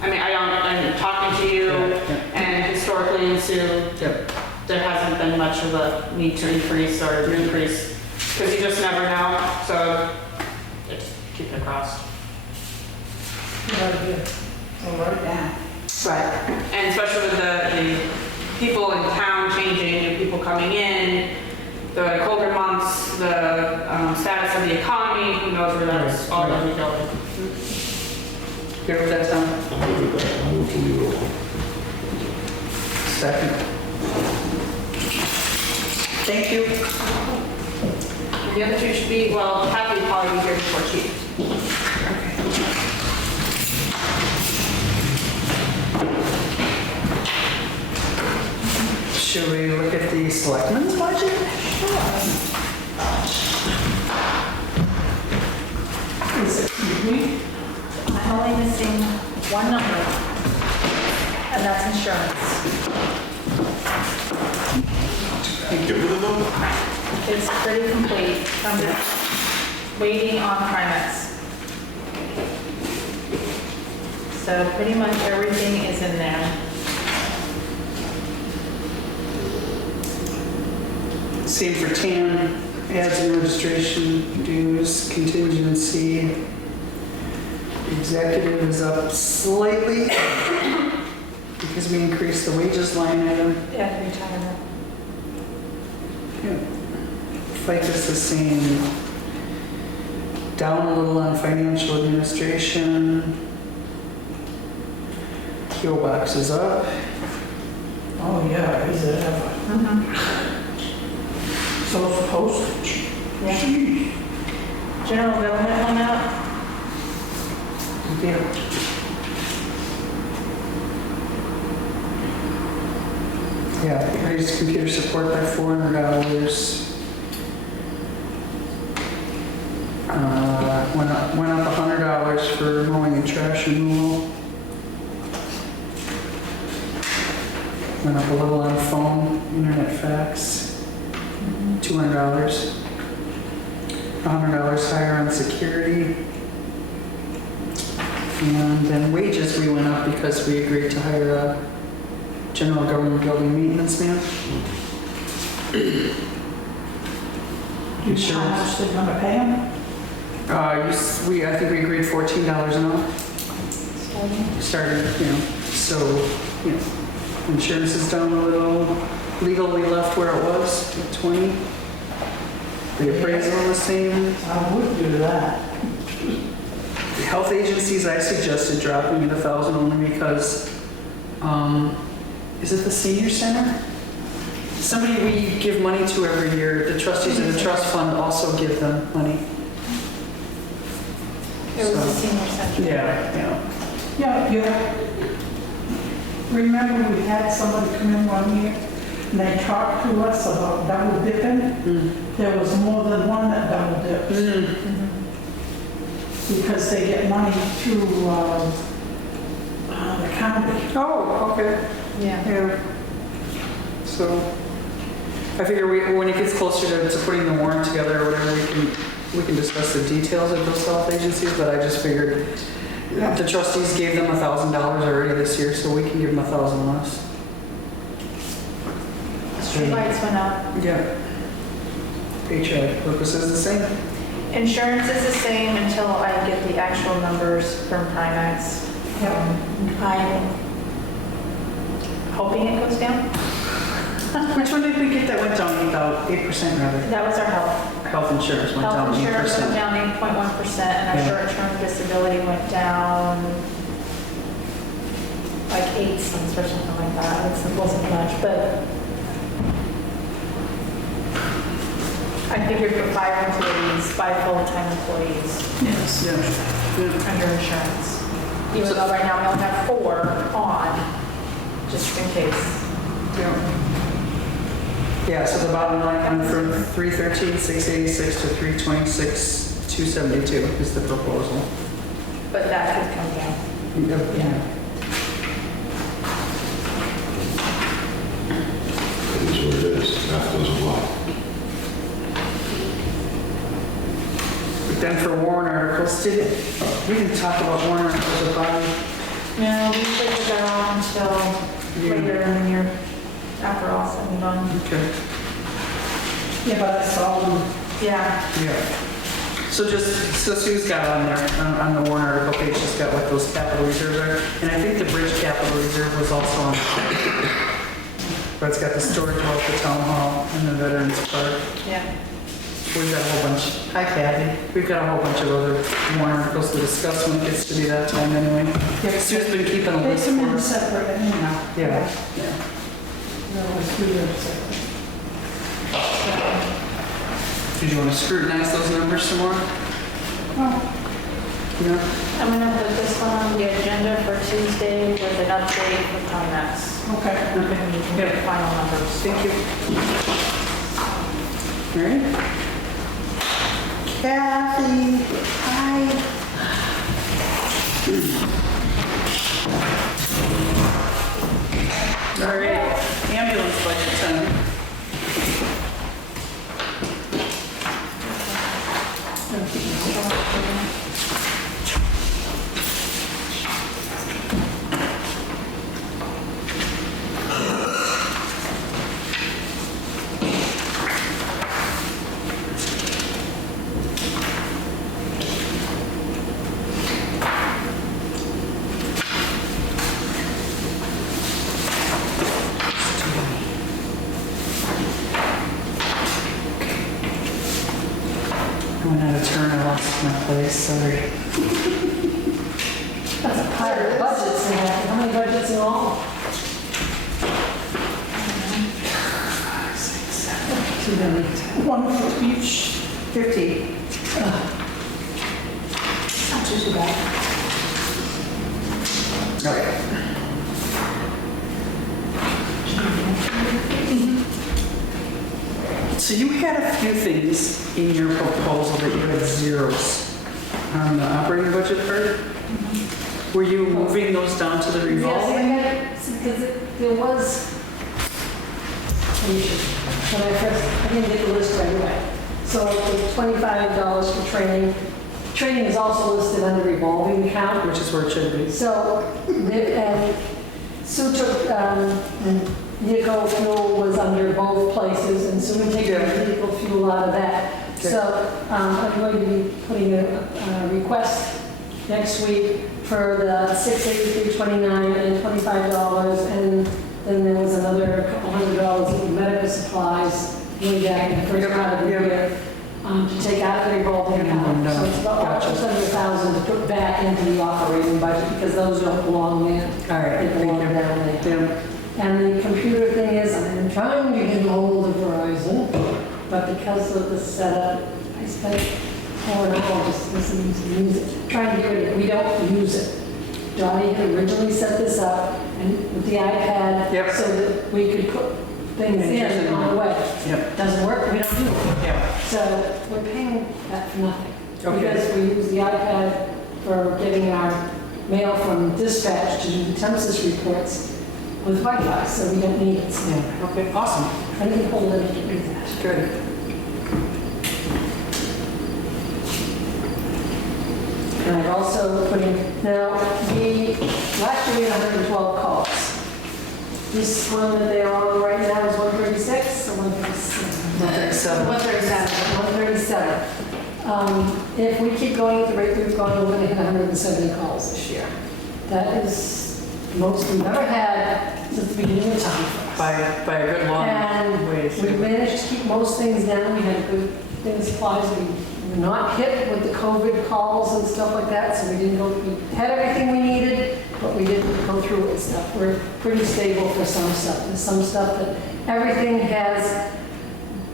I mean, I'm talking to you, and historically in Sioux, Yep. there hasn't been much of a need to increase or decrease, because you just never know, so just keep it across. right here, so right down. Right. And especially with the people in town changing, new people coming in, the colder months, the status of the economy, who knows where that's all going to be going. Good with that, Tom? I'm good with that. I'll move to leave it alone. Second. Thank you. The other 2 should be, well, happy to probably be here before chief. Should we look at the selectmen's budget? Is it complete? I'm only missing one number, and that's insurance. Give her the number. It's pretty complete. I'm just waiting on primates. So pretty much everything is in there. Same for TAN, ads and registration dues, contingency. Executive is up slightly because we increased the wages line item. Yeah, retirement. FICA's the same. Down a little on financial administration. PO box is up. Oh, yeah, is it ever? So it's postage. Yeah. Jeez. General government went up. Yeah. Yeah, raised computer support by $400. Went up $100 for mowing and trash removal. Went up a little on phone, internet fax. $2 $200. $100 higher on security. And then wages, we went up because we agreed to hire a general government building maintenance man. How much they're gonna pay them? I think we agreed $14 an hour. Started, so, insurance is down a little. Legal, we left where it was, at 20. The appraisal the same. I would do that. The health agencies, I suggested dropping it 1,000 only because, is it the senior center? Somebody we give money to every year, the trustees of the trust fund also give them money. It was the senior center. Yeah. Remember we had somebody come in one year and they talked to us about double dipping? There was more than one that double dipped. Because they get money through the county. Oh, okay. Yeah. So, I figure when it gets closer to putting the warrant together or whatever, we can discuss the details of those health agencies, but I just figured the trustees gave them $1,000 already this year, so we can give them 1,000 less. Street lights went up. Yeah. Patriotic purposes the same. Insurance is the same until I get the actual numbers from Primex. I'm hoping it goes down. Which one did we get that went down about 8% rather? That was our health. Health insurance went down Health insurance went 8%. down 8.1%, and our Yeah. short-term disability went down like 8 cents or something like that. It wasn't much, but I figured for 5 employees, 5 full-time employees Yes. Yeah. under insurance. Even though right now we only have 4 on, just in case. Yeah, so the bottom line went from 313,686 to 326,272 is the proposal. But that could come down. Yeah. It is what it is. Math doesn't lie. But then for warrant articles, we didn't talk about warrant articles at bottom. No, we should put that off until later in the year, after all said and done. Okay. Yeah, but I saw them. Yeah. Yeah. So Sue's got on there, on the warrant article page, she's got what those capital reserves are. And I think the bridge capital reserve was also on. But it's got the storage hall at the town hall and the veterans park. Yeah. We've got a whole bunch, hi Kathy, we've got a whole bunch of other warrant articles to discuss when it gets to be that time anyway. Sue's been keeping a They list come for in us. separate anyhow. Yeah. There was 3 separate. Did you want to scrutinize those numbers some more? Oh, Yeah. I'm gonna put this one on the agenda for Tuesday with an update for Primex. okay. And we can get the final numbers. Thank you. All right. Kathy, hi. All right, ambulance budget time. I went out of turn, I lost my place, sorry. That's a pirate. Budgets in there. How many budgets in all? 1 for each. 50. Not too bad. All right. So you had a few things in your proposal that you had zeros on the operating budget part? Were you moving those down to the revolving? Yes, because there was, station. When I didn't get the list right away. So it's $25 for training. Training is also listed under revolving account. Which is where it should be. So, and Sue took, vehicle fuel was under both places, and Sue would take her vehicle fuel out of that. Okay. So, I'm going to be putting a request next week for the $683.29 and $25, and then there was another couple $100 in medical supplies way back in the first part of the year. To take out the revolving account. So it's about just under $1,000 to put back into the operating budget because those don't belong there. All right, They belong down there. And the computer thing is, I'm trying to get a hold of Verizon, but because of the setup, I spent an hour just listening to the music, trying to get rid of it. We don't use it. Donnie had originally set this up and with the iPad so that we could put things in on the web. Doesn't work, we don't do it. So we're paying that for nothing. Because we use the iPad for getting our mail from dispatch to do the census reports with Wi-Fi, so we don't need it. So Okay, awesome. I need to hold it to do that. Good. And I've also put in, now, last year we had 112 calls. This one that they're on right now is 136 or 137? 137. If we keep going at the rate we've gone, we're going to hit 170 calls this year. That is the most we've ever had since the beginning of time for us. By a good long way. And we managed to keep most things down. We had good things, supplies. We were not hit with the COVID calls and stuff like that, so we didn't go, we had everything we needed, but we didn't go through it and stuff. We're pretty stable for some stuff. There's some stuff that everything has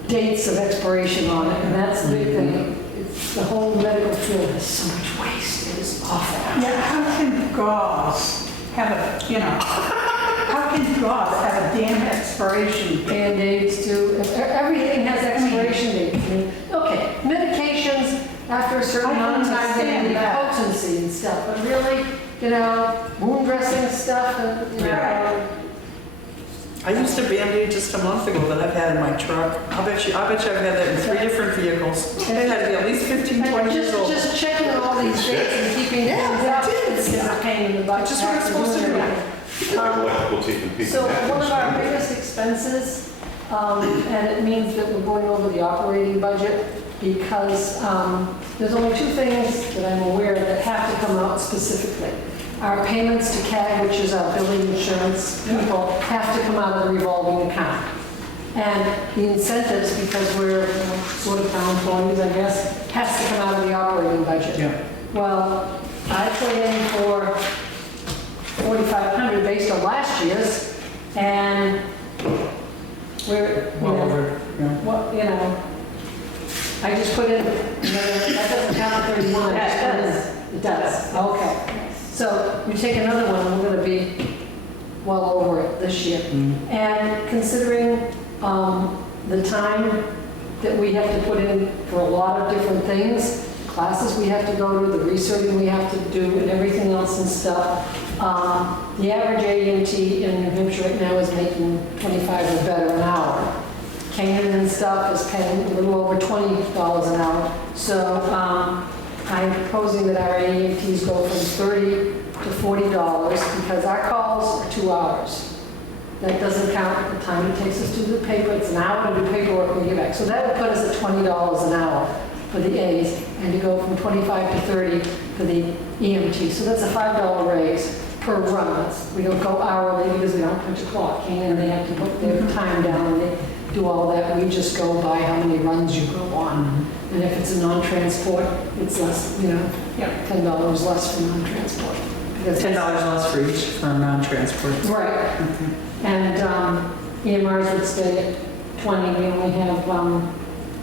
dates of expiration on it, and that's the big thing. It's, the whole medical field has so much waste. It is awful. Yeah, how can gauze have a, how can gauze have a damn expiration? Band-Aids too. Everything has expiration dates. I mean, okay, medications after a certain amount of time they have potency and stuff, but really, wound dressing stuff and, I used a Band-Aid just a month ago that I've had in my truck. I bet you I've had that in 3 different vehicles. And it had to be at least 15, 20 years old. Just checking all these dates and keeping things up is a pain in the butt. Just what it's supposed to do. Electrical tape and paper So napkins. one of our biggest expenses, and it means that we're going over the operating budget because there's only 2 things that I'm aware of that have to come out specifically. Our payments to CAG, which is our building insurance people, have to come out of the revolving account. And the incentives, because we're sort of town employees, I guess, has to come out of the operating budget. Well, I put in for $4,500 based on last year's, and we're, I just put in, that doesn't count the 31. Yeah, it does. It does, okay. So we take another one, we're going to be well over it this year. And considering the time that we have to put in for a lot of different things, classes we have to go to, the researching we have to do, and everything else and stuff, the average AMT in New Hampshire right now is making 25 or better an hour. Canaan and stuff is paying a little over $20 an hour. So I'm proposing that our AMTs go from $30 to $40 because our calls are 2 hours. That doesn't count the time it takes us to do the paper. It's an hour to do paperwork we get back. So that would put us at $20 an hour for the A's, and to go from 25 to 30 for the EMT. So that's a $5 raise per run. We don't go hourly because we don't punch a clock. And they have to put their time down and they do all that. We just go by how many runs you go on. And if it's a non-transport, it's less, $10 less for non-transport. $10 less for each for non-transport. Right. And EMRs would stay at 20. We only have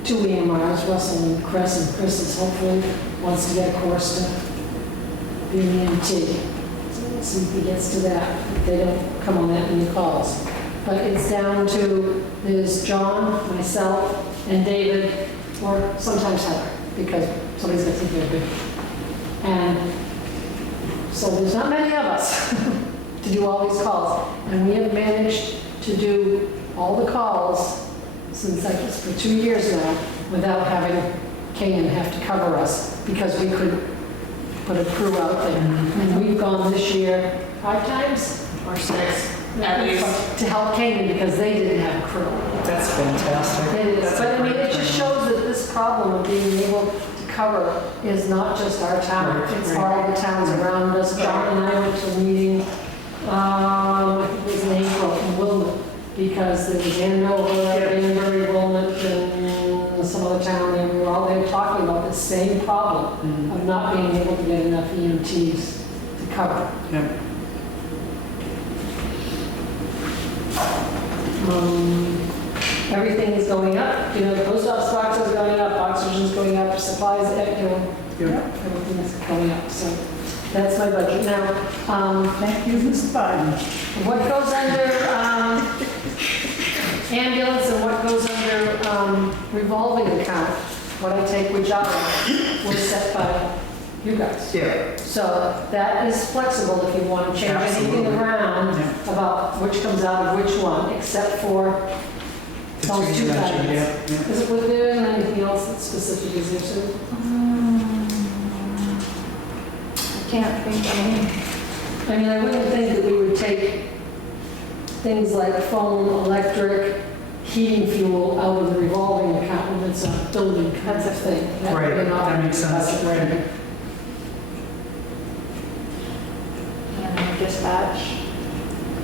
2 EMRs, Russell and Chris, and Chris is hopefully wants to get a course to be an EMT. So we'll see if he gets to that, if they don't come on that many calls. But it's down to, there's John, myself, and David, or sometimes Heather, because somebody's got to take care of it. And so there's not many of us to do all these calls. And we have managed to do all the calls since I guess for 2 years now without having Canaan have to cover us because we could put a crew out there. And we've gone this year 5 times or 6 At least. to help Canaan because they didn't have a crew. That's fantastic. It is, That's a but I mean, great it just thing. shows that this problem of being able to cover is not just our town, Right, it's right. all the towns around us. John and I went to a meeting, I think it was in April in Wilmot, because there was Andover, Danbury, Wilmot, and some other town, and we were all there talking about the same problem of not being able to get enough EMTs to cover. Yeah. Everything is going up, you know, the post office box is going up, oxygen's going up, supplies, you know, everything is going up, so that's my budget. Now, Thank you, Mr. Biden. what goes under ambulance and what goes under revolving account, what I take which out of, was set by you guys. Yeah. So that is flexible if you want to change anything Absolutely. around Yeah. about which comes out of which one, except for The those two two you mentioned, items. yeah. Is it, was there anything else that's specific, is there, Sue? Can't think of any. I mean, I wouldn't think that we would take things like phone, electric, heating fuel out of the revolving account when it's a building kind of thing. That would be Right, an that makes sense. operating budget. And dispatch.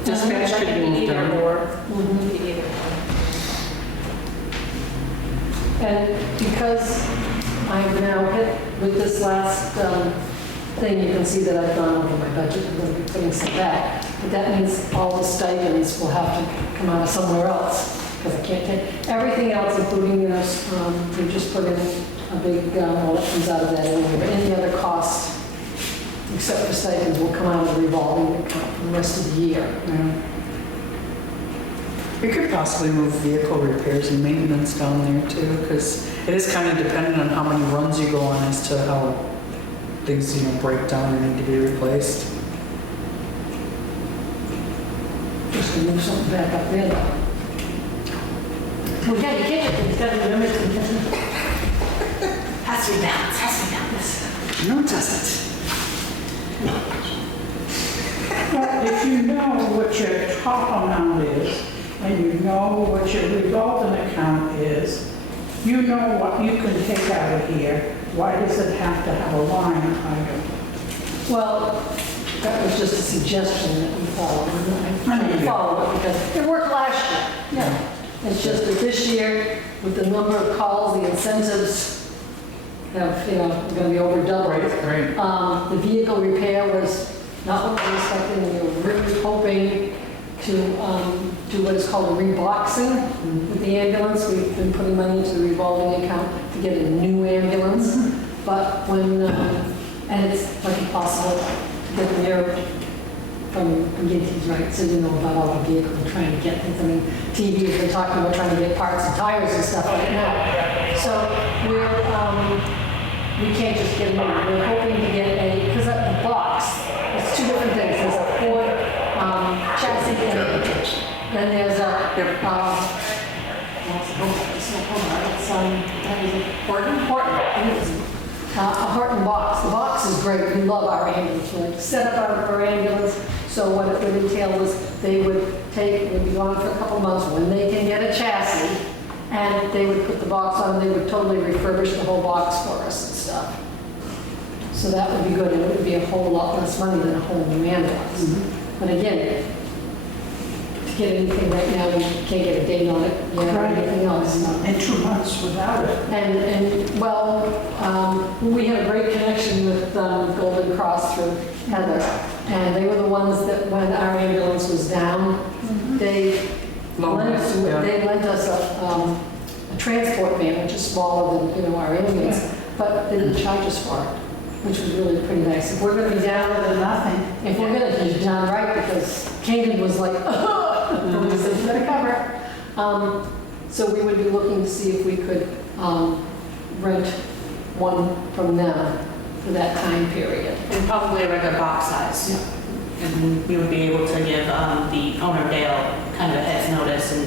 Dispatch could be moved either down. or. Mhm. Could be either or. And because I've now hit with this last thing, you can see that I've gone over my budget. I'm going to be putting some back. But that means all the stipends will have to come out of somewhere else because I can't take everything else, including, you know, we just put in a big, well, that comes out of that anyway. But any other cost, except for stipends, will come out of the revolving account for the rest of the year. Yeah. We could possibly move vehicle repairs and maintenance down there too, because it is kind of dependent on how many runs you go on as to how things, you know, break down and need to be replaced. Just to move something back up there, though. Well, yeah, you can't, it's got to be limited. Has to be balanced, has to be balanced. No, it doesn't. Well, if you know what your top amount is, and you know what your revolving account is, you know what you can take out of here. Why does it have to have a line item? Well, that was just a suggestion that we follow. I didn't follow it because it worked last year. Yeah. It's just that this year, with the number of calls, the incentives have, you know, going to be over double. Right. The vehicle repair was not what we expected, and we were really hoping to do what is called a reboxing with the ambulance. We've been putting money into the revolving account to get a new ambulance. But when, and it's like impossible to get the mirror from Ginty's, right? So you know about all the vehicles and trying to get things. I mean, TV has been talking about trying to get parts and tires and stuff right now. So we can't just get them. We're hoping to get because the box, it's two different things. There's a Ford chassis and there's a, a Horton box. The box is great. We love our ambulance. We like to set up our ambulance. So what it would entail was they would take, we'd be gone for a couple months when they can get a chassis, and they would put the box on. They would totally refurbish the whole box for us and stuff. So that would be good, and it would be a whole lot less money than a whole new ambulance. But again, to get anything right now, we can't get a date on it, or anything else. And 2 months without it. And well, we had a great connection with Golden Cross through Heather, and they were the ones that when our ambulance was down, they lent us a transport van, which is smaller than, you know, our ambulance, but they didn't charge us for it, which was really pretty nice. If we're going to be down with nothing, if we're going to be down right, because Canaan was like, and we said, you better cover it. So we would be looking to see if we could rent one from them for that time period. And probably a regular box size. And we would be able to give the owner Dale kind of a head's notice and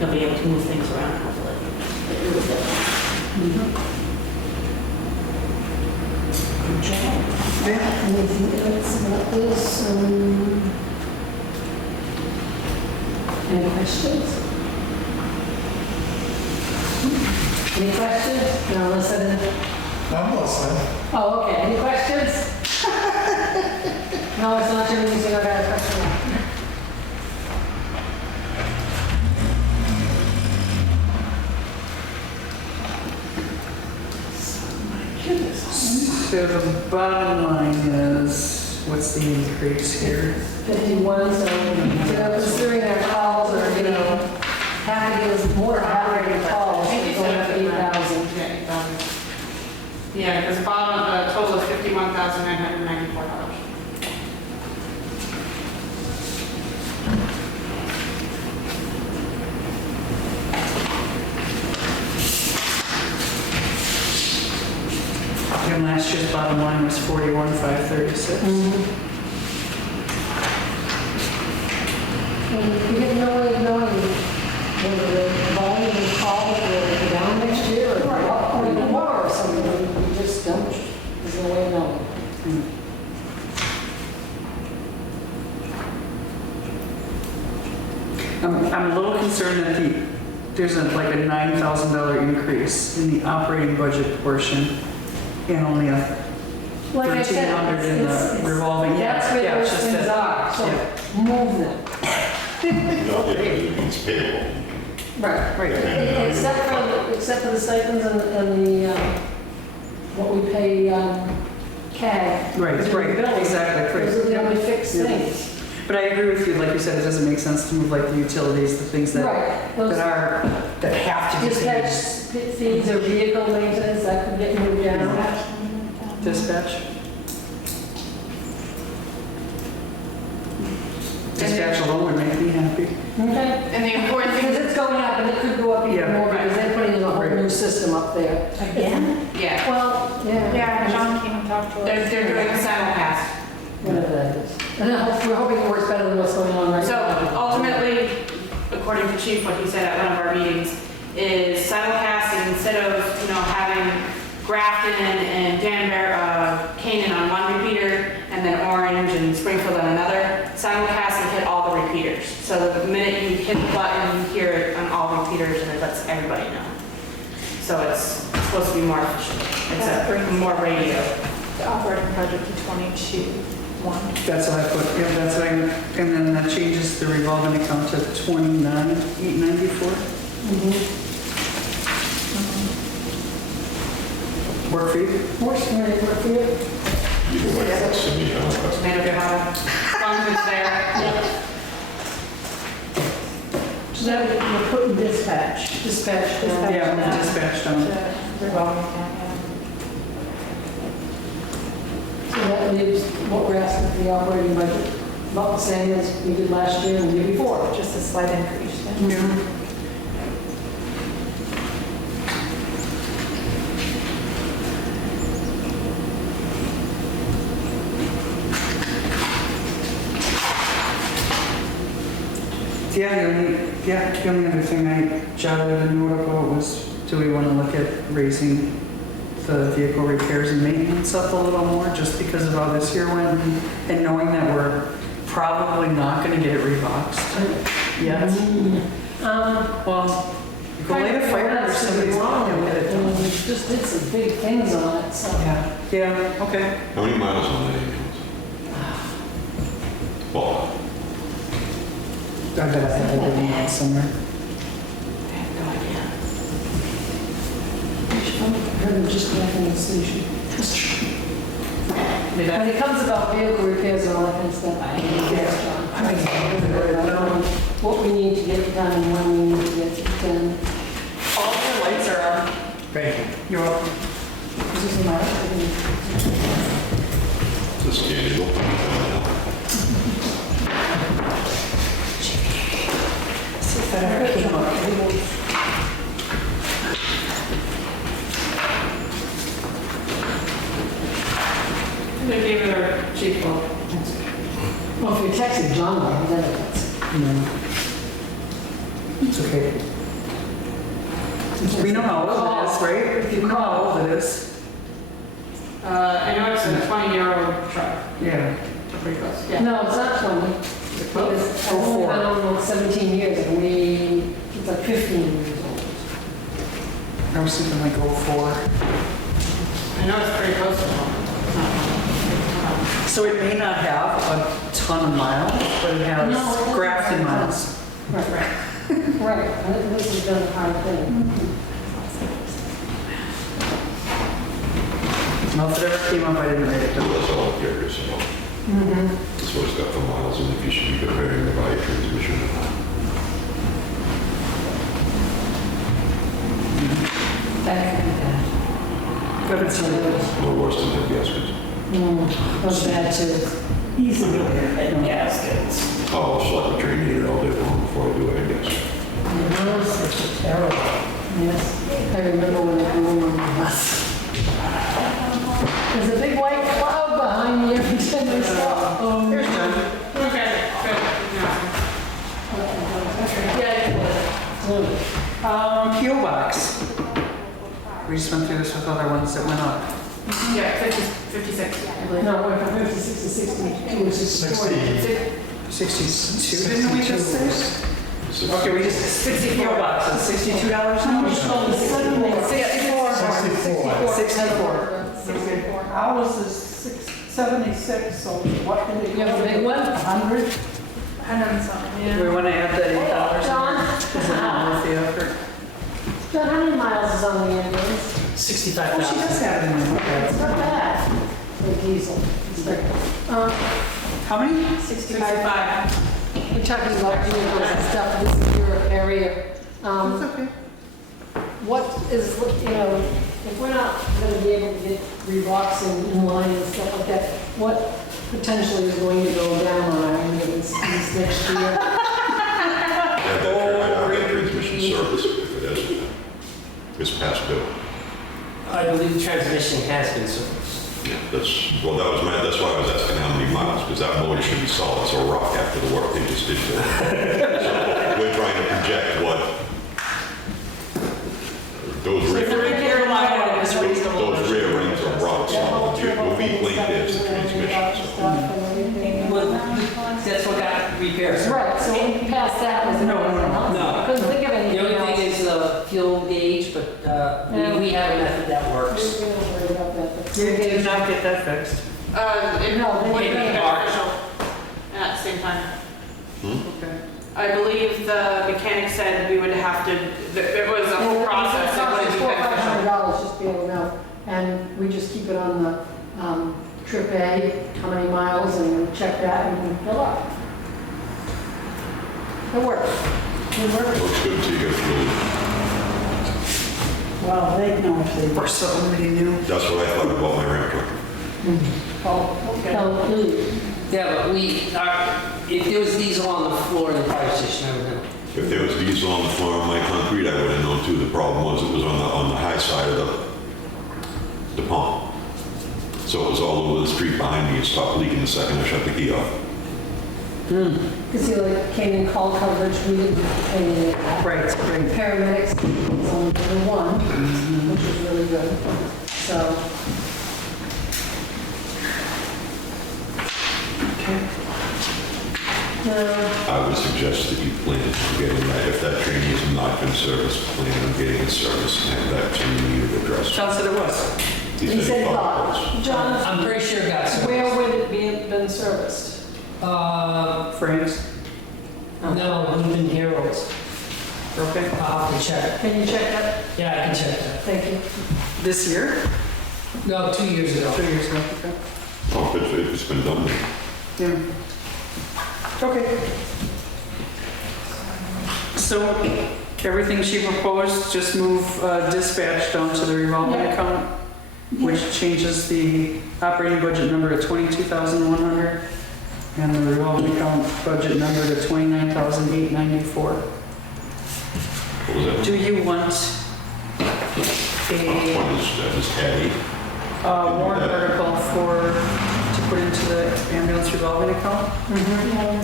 You'll be able to move things around hopefully. Good job. Anything else about this? Any questions? Any questions? No, listen. I'm listening. Oh, okay. Any questions? No, it's not your music. I got a question. So the bottom line is, what's the increase here? 51, so, considering our calls are, half of those more operating calls, Thank you, so going up sir. 8,000. Yeah, because bottom, total is $51,994. And last year's bottom line was 41,536. And we have no way of knowing whether the volume of calls will go down next year or go up or even more or something. We just don't, there's no way of knowing. I'm a little concerned that there's like a $9,000 increase in the operating budget portion and only a Like I said, 1,300 in it's- the revolving. That's where Yeah, those it's just things that- are, so yeah. move them. No, it means payable. Right. Right. Except for the stipends and the, what we pay, CAG. Right, right, exactly, Those are the right. only fixed Yeah. things. But I agree with you, like you said, it doesn't make sense to move like the utilities, the things that Right. Those that have to be dispatch paid. fees or vehicle maintenance, that could get moved down. Dispatch. Dispatch alone would make me happy. Okay. And the important thing Because it's going up and it could go up even Yeah. more because they're putting in a whole Right. new system up there. Again? Yeah, Well, yeah. Yeah, John came and talked to us. they're doing a simulcast. Whatever that is. And we're hoping it works better than what's going on right So now. ultimately, according to Chief, what he said at one of our meetings is simulcasting, instead of, having Grafton and Canaan on one repeater and then Orange and Springfield on another, simulcast and hit all the repeaters. So the minute you hit the button, you hear it on all repeaters and it lets everybody know. So it's supposed to be more efficient. It's a more radio. The operating budget to 22,1. That's what I put, yeah, that's what and then that changes the revolving account to 29,894. Work for you? Works for me, work for you. Either way, that's to me, Tomato powder, as long as it's there. So that we're putting dispatch. down. Yeah, with the dispatch down. The revolving account, So that leaves what we're asking for the operating budget, about the same as we did last year and the year before. yeah. Just a slight increase. Yeah. Yeah. The only other thing I jotted a note about was, do we want to look at raising the vehicle repairs and maintenance up a little more, just because of how this year went, and knowing that we're probably not going to get it reboxed yet? Well, go light a fire or somebody's not going to get it And done. we just did some big things on it, so. Yeah, okay. How many miles on that ambulance? Well, I bet I have it in there somewhere. I have no idea. I heard them just back in the station. When it comes about vehicle repairs and all that kind of stuff, I guess, John. I don't know what we need to get done and when we need to get it done. All the lights are on. Thank you. You're welcome. Is this my? this annual. See if that ever came up. They gave it our chief vote. Well, if you're texting John, then it's. No. It's okay. We know how old it is, right? You know how old it is. I know it's a 20-year-old truck. Yeah. Pretty close, yeah. No, it's not 20. It's only been on 17 years, and it's like 15 years old. I was thinking like 04. I know it's pretty close to one. So it may not have a ton of miles, but it No, it has doesn't. Grafton miles. Right, right, and this has done a hard thing. Well, if it ever came up, I didn't read it. So that's all I'm curious about. That's what it's got for miles, and if you should be comparing the by transmission or not. That could be bad. But it's really, No worse than head gaskets. That's bad too. Easily hit gaskets. Oh, I'll slap a train meter all day long before I do it, I guess. It's terrible. Yes, I remember when I grew on the bus. There's a big white cloud behind me every time I stop. here's John. Okay, good. P.O. Box. We just went through this with other ones that went up. Yeah, 56. No, we're from 56 to 62, which is 60. 62, didn't we just say? Six- Okay, we just, 60 P.O. Boxes, $62 now? 64. Ours is 76, so what did it You have a big one? 100? And something, We want to add that $8. John? Is it not worth the effort? John, how many miles is on the ambulance? Oh, she does have it in her. Okay. It's not bad for diesel. It's like, How many? 65. we're talking about vehicles and stuff, this is your area. Okay. What is, if we're not gonna be able to get Reeboks in line and stuff like that, what potentially is going to go down on our ambulance this next year? Have that transmission service if it hasn't. It's past due. I believe the transmission has been serviced. Yeah, that's why I was asking how many miles, because that motor should be solid, so rock after the work they just did to it. So we're trying to project what those rear rings are rock solid. The weak link is the transmission. So. Well, that's what got repaired. Right, so when you pass that, was there anything else? No. Couldn't think of anything The only else. thing is the fuel gauge, but we have a method that works. We don't worry about that, but- You did not get that fixed. It No, they would be didn't. beneficial at the same time. Okay. I believe the mechanic said we would have to, it was a whole process, it would be beneficial. $400 just to be able to know, and we just keep it on the trip A, how many miles, and check that, and we can fill up. It works. It works. Looks good until you get fuel. Well, they know if they. Or somebody new. That's what I thought about my ramp truck. Oh, no, really. Yeah, but if there was diesel on the floor in the fire station, I would know. If there was diesel on the floor of my concrete, I would have known too. The problem was it was on the high side of the pump. So it was all over the street behind me. It stopped leaking the second I shut the key off. Because he like came in call coverage, we didn't have to pay any of that. Right, right. Paramedics, it's only been one, which is really good. So, I would suggest that you plan on getting that. If that train has not been serviced, plan on getting it serviced and have that train unit addressed. John said it was. he said it thought. John, I'm pretty sure it got serviced. where would it be been serviced? Frames. No, Lumen Heroes. Okay. I'll have to check. Can you check that? Yeah, I can check that. Thank you. This year? No, 2 years ago. 2 years ago. Okay. Oh, if it's been done. Yeah. Okay. So everything she proposed, just move dispatch down to the revolving account, which changes the operating budget number to 22,100 and the revolving account budget number to 29,894. What was that? Do you want What is that? Is Caddy? a warrant article to put into the ambulance revolving account?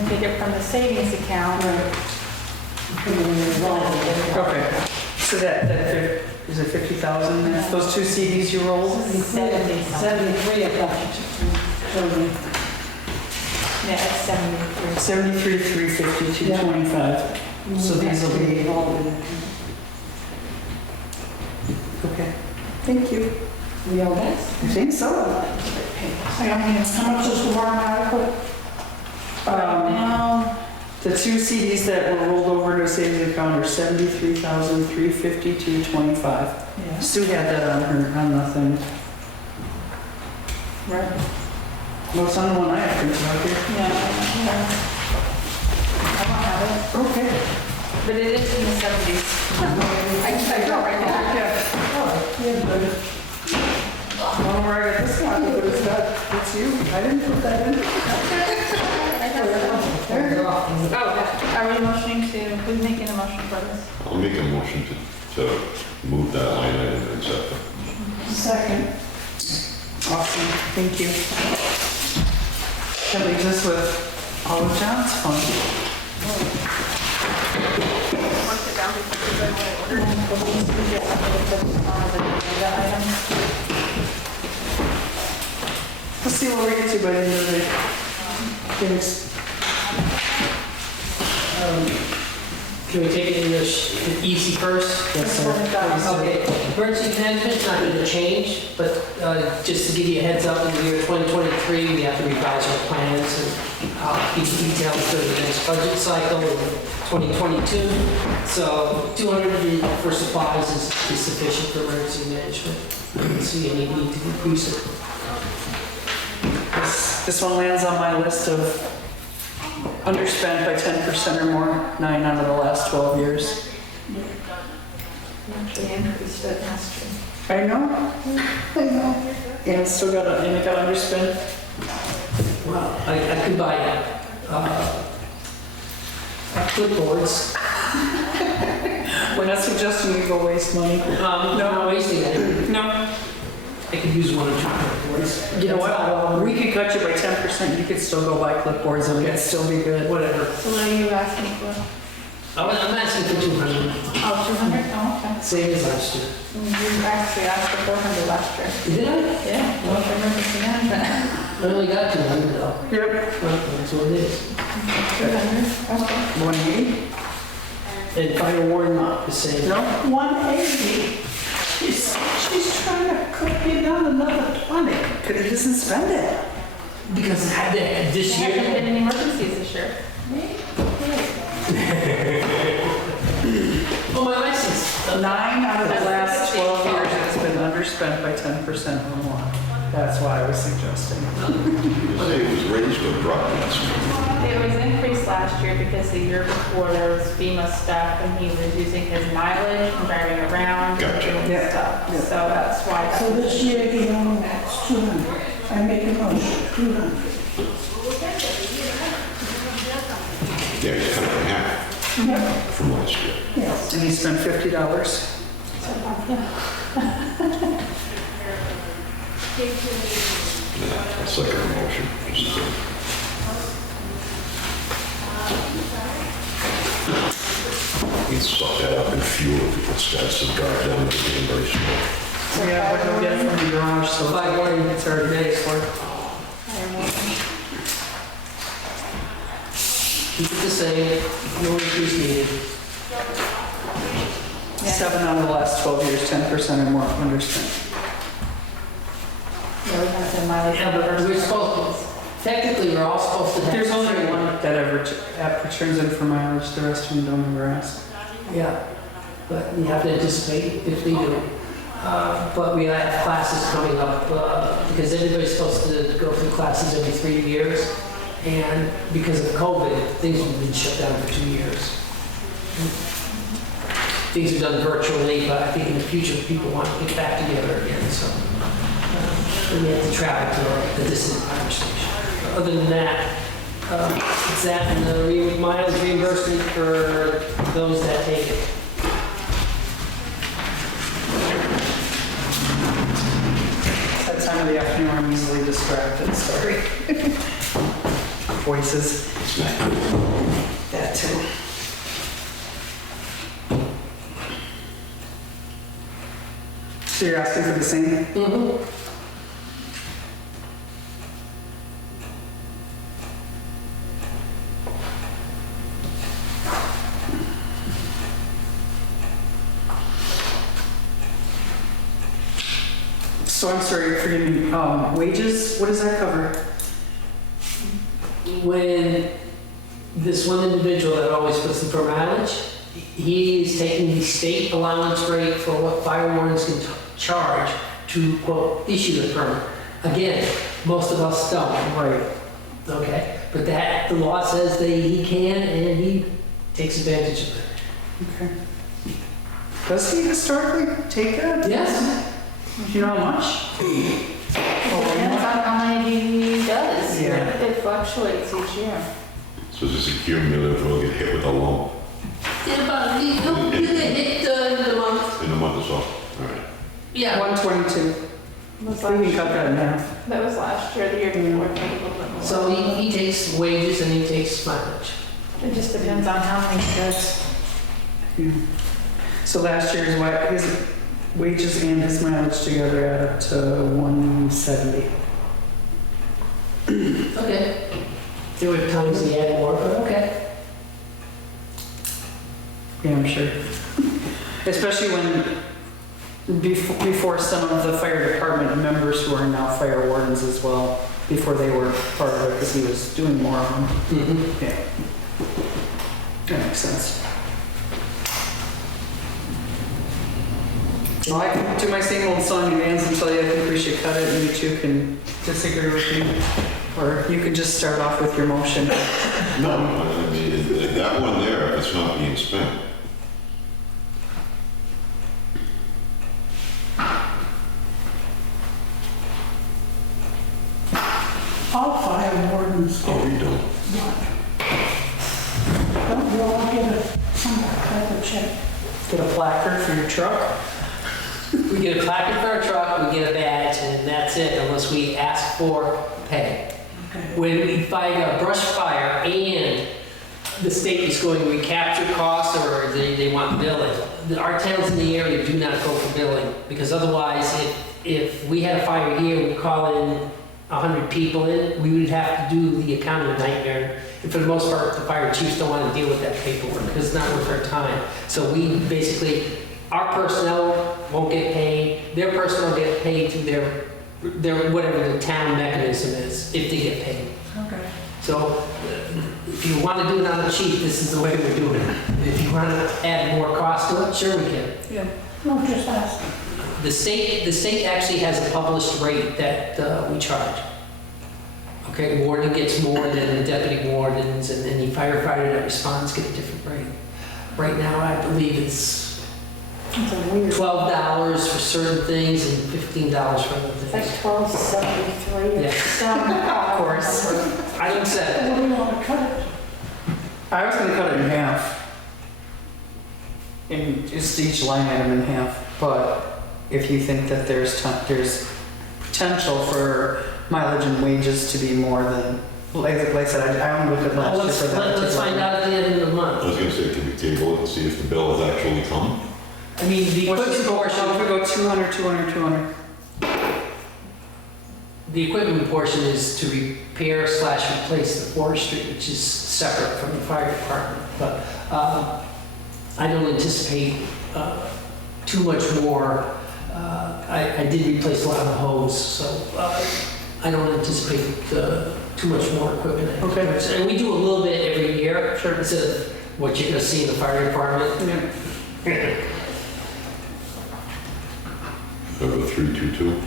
take it from the savings account. Okay. So is it 50,000? Those two CDs you rolled? 73 of that. Yeah, it's 73. 73, 350, 225. So these will be, okay. Thank you. We all good? I think so. How much is the warrant article? Um, The two CDs that were rolled over to a savings account are 73,352.25. Yeah. Sue had that on the thing. Right. Well, it's on the one I have printed out here. Yeah. I don't have it, Okay. but it is in the 70s. I go right back. I don't know where I got this one, but it's you. I didn't put that in. Are we motioning to, who's making a motion for this? I'll make a motion to move that line item and accept it. Second. Awesome, thank you. That leaves us with all of John's fund. Let's see where we get to by the end of the things. Can we take it in the easy first? Yes, sir. Okay, emergency management's not gonna change, but just to give you a heads up, in the year 2023, we have to revise our plans and keep the details for the next budget cycle in 2022. So 200 for supplies is sufficient for emergency management. I don't see any need to increase it. This one lands on my list of underspent by 10% or more, 9 out of the last 12 years. Actually increased it last year. I know. And it got underspent. Well, I could buy clipboards. We're not suggesting you go waste money. No, I'm not wasting it. No. I could use 1 or 2 clipboards. You know what? We could cut you by 10%. You could still go buy clipboards and it'd still be good. Whatever. So what are you asking for? I'm asking for 200. Oh, 200? Oh, okay. Same as last year. You actually asked for 400 last year. Did I? Yeah, well, for emergency management. I only got 200 though. Yep. Well, that's what it is. 200, okay. 180? And fire warden, the same. No? 180. She's trying to cook you down another 20. Because he doesn't spend it. Because this There haven't year, been any emergencies this year. oh, my license. 9 out of the last 12 years it's been underspent by 10% or more. That's why I was suggesting. You say it was raised or dropped last year? It was increased last year because the year before there was FEMA stuff and he was using his mileage and driving around and Gotcha. doing Yeah. stuff. Yeah. So that's why. So this year he only wants 200. I make a motion, 200. Yeah, he's kind of half from last year. Yes. And he spent $50. Yeah, it's like a motion. Just, you suck that up in fuel if you put stats of God down the reimbursement. Yeah, but he'll get it from the garage, so it's already paid for. Keep it the same, no increase needed. 7 out of the last 12 years, 10% or more underspent. Yeah, we have to mileage. Yeah, but we're supposed, technically, we're all supposed to have. There's only one that ever turns in for mileage, the rest of them don't ever ask. Yeah, but you have to anticipate if they do. But we have classes coming up, because everybody's supposed to go through classes every 3 years. And because of COVID, things have been shut down for 2 years. Things are done virtually, but I think in the future, people want to get back together again, so. We have to travel to the distant fire station. Other than that, it's that and the mileage reimbursement for those that take it. That time of the afternoon, I'm easily distracted, sorry. Voices. That too. So you're asking for the same? Mhm. So I'm sorry, forgive me, wages, what does that cover? When this one individual that always puts in for mileage, he is taking the state allowance rate for what fire wardens can charge to, quote, issue the permit. Again, most of us don't. Right. Okay, but that, the law says that he can, and he takes advantage of it. Okay. Does he historically take that? Yes. Do you know how much? Depends on how many he does. Yeah. It fluctuates each year. So this is cumulative, we'll get hit with a lump He'll get hit in the month. in a month or so. All right. Yeah. 122. Was We can last- cut that in half. That was last year, the year before, maybe a little bit more. So he takes wages and he takes mileage. It just depends on how many he does. So last year's his wages and his mileage together add up to 170. Okay. There were times he had more, but okay. Yeah, I'm sure. Especially when, before some of the fire department members who are now fire wardens as well, before they were part of it, because he was doing more of them. Mhm. Yeah. That makes sense. Well, I can do my same old song and dance and tell you I think we should cut it, and you two can disagree with me. Or you can just start off with your motion. No, I mean, that one there, it's not being spent. All fire wardens Oh, get you don't. Don't you all get some type of check? Get a placard for your truck. We get a placard for our truck, we get a badge, and that's it, unless we ask for pay. When we fight a brush fire and the state is going to recapture costs or they want billing, our towns in the area do not go for billing, because otherwise, if we had a fire here, we call in 100 people in, we would have to do the accounting nightmare. And for the most part, the fire chiefs don't want to deal with that paperwork because it's not worth our time. So we basically, our personnel won't get paid, their personnel get paid through their whatever the town mechanism is, if they get paid. Okay. So if you want to do it on the cheap, this is the way we're doing it. If you want to add more cost to it, sure we can. Yeah. No, just asking. The state actually has a published rate that we charge. Okay, warden gets more than the deputy wardens, and any firefighter that responds get a different rate. Right now, I believe it's $12 for certain things and $15 for other It's like things. $12.73. Yeah. Of course. I don't say. What do you want to cut it? I was gonna cut it in half. And just each line item in half, but if you think that there's potential for mileage and wages to be more than, like I said, I only looked at last year Let's for that. let's find out at the end of the I month. was gonna say, can we table it and see if the bill has actually come? I mean, the Let's just equipment go, portion. if we go 200, 200, 200. The equipment portion is to repair/replace the forestry, which is separate from the fire department. But I don't anticipate too much more. I did replace a lot of the hose, so I don't anticipate too much more equipment. Okay. And we do a little bit every year, sure, instead of what you're gonna see in the fire department. Yeah. Go 322.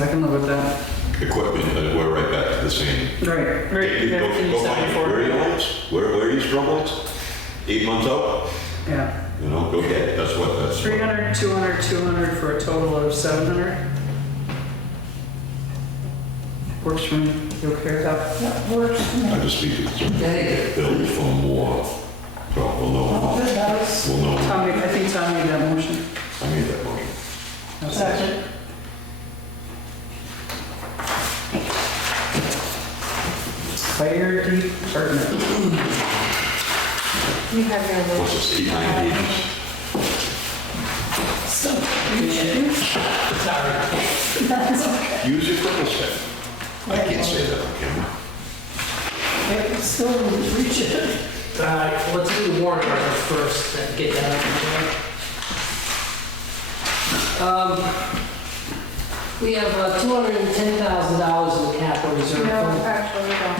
I can live with that. Equipment, we're right back to the same. Right, Go yeah, find where are your lights? Where are your strobe lights? 8 months out? yeah. You know, go get it. That's what. 300, 200, 200 for a total of 700. Works for me. You okay with that? That works for me. I just speak to bill for more. So we'll Oh, know. it does. We'll know. I think Tom made that motion. I made that motion. Second. Fire department. You have your What's list. this, 8, 9 pages? So, Sorry. Use your purple stick. I can't say that on camera. I can still reach it. All right, let's do the warrant article first, and get that out of the way. We have $210,000 in the capital reserve No, fund. actually, we don't.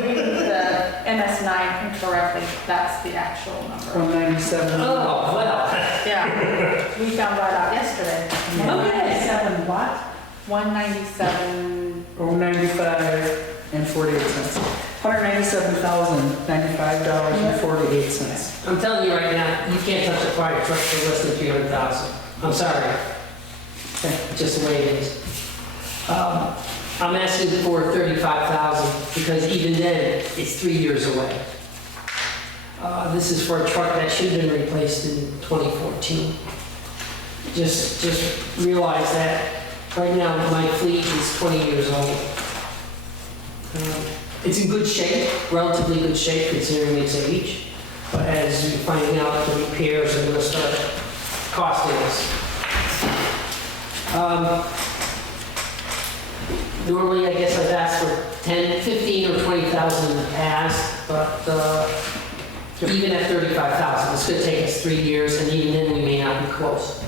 Reading the MS9 incorrectly, that's the actual number. 197. Oh, well. Yeah, we found that out yesterday. Okay. 7 what? 197, 095 and 48 cents. $197,095.48. I'm telling you right now, you can't touch a fire truck for less than 300,000. I'm sorry. Just the way it is. I'm asking for 35,000 because even then, it's 3 years away. This is for a truck that should have been replaced in 2014. Just realize that right now my fleet is 20 years old. It's in good shape, relatively good shape considering its age. But as you're finding out, the repairs are going to start costing us. Normally, I guess I've asked for 10, 15, or 20,000 in the past, but even at 35,000, it's going to take us 3 years, and even then we may not be close.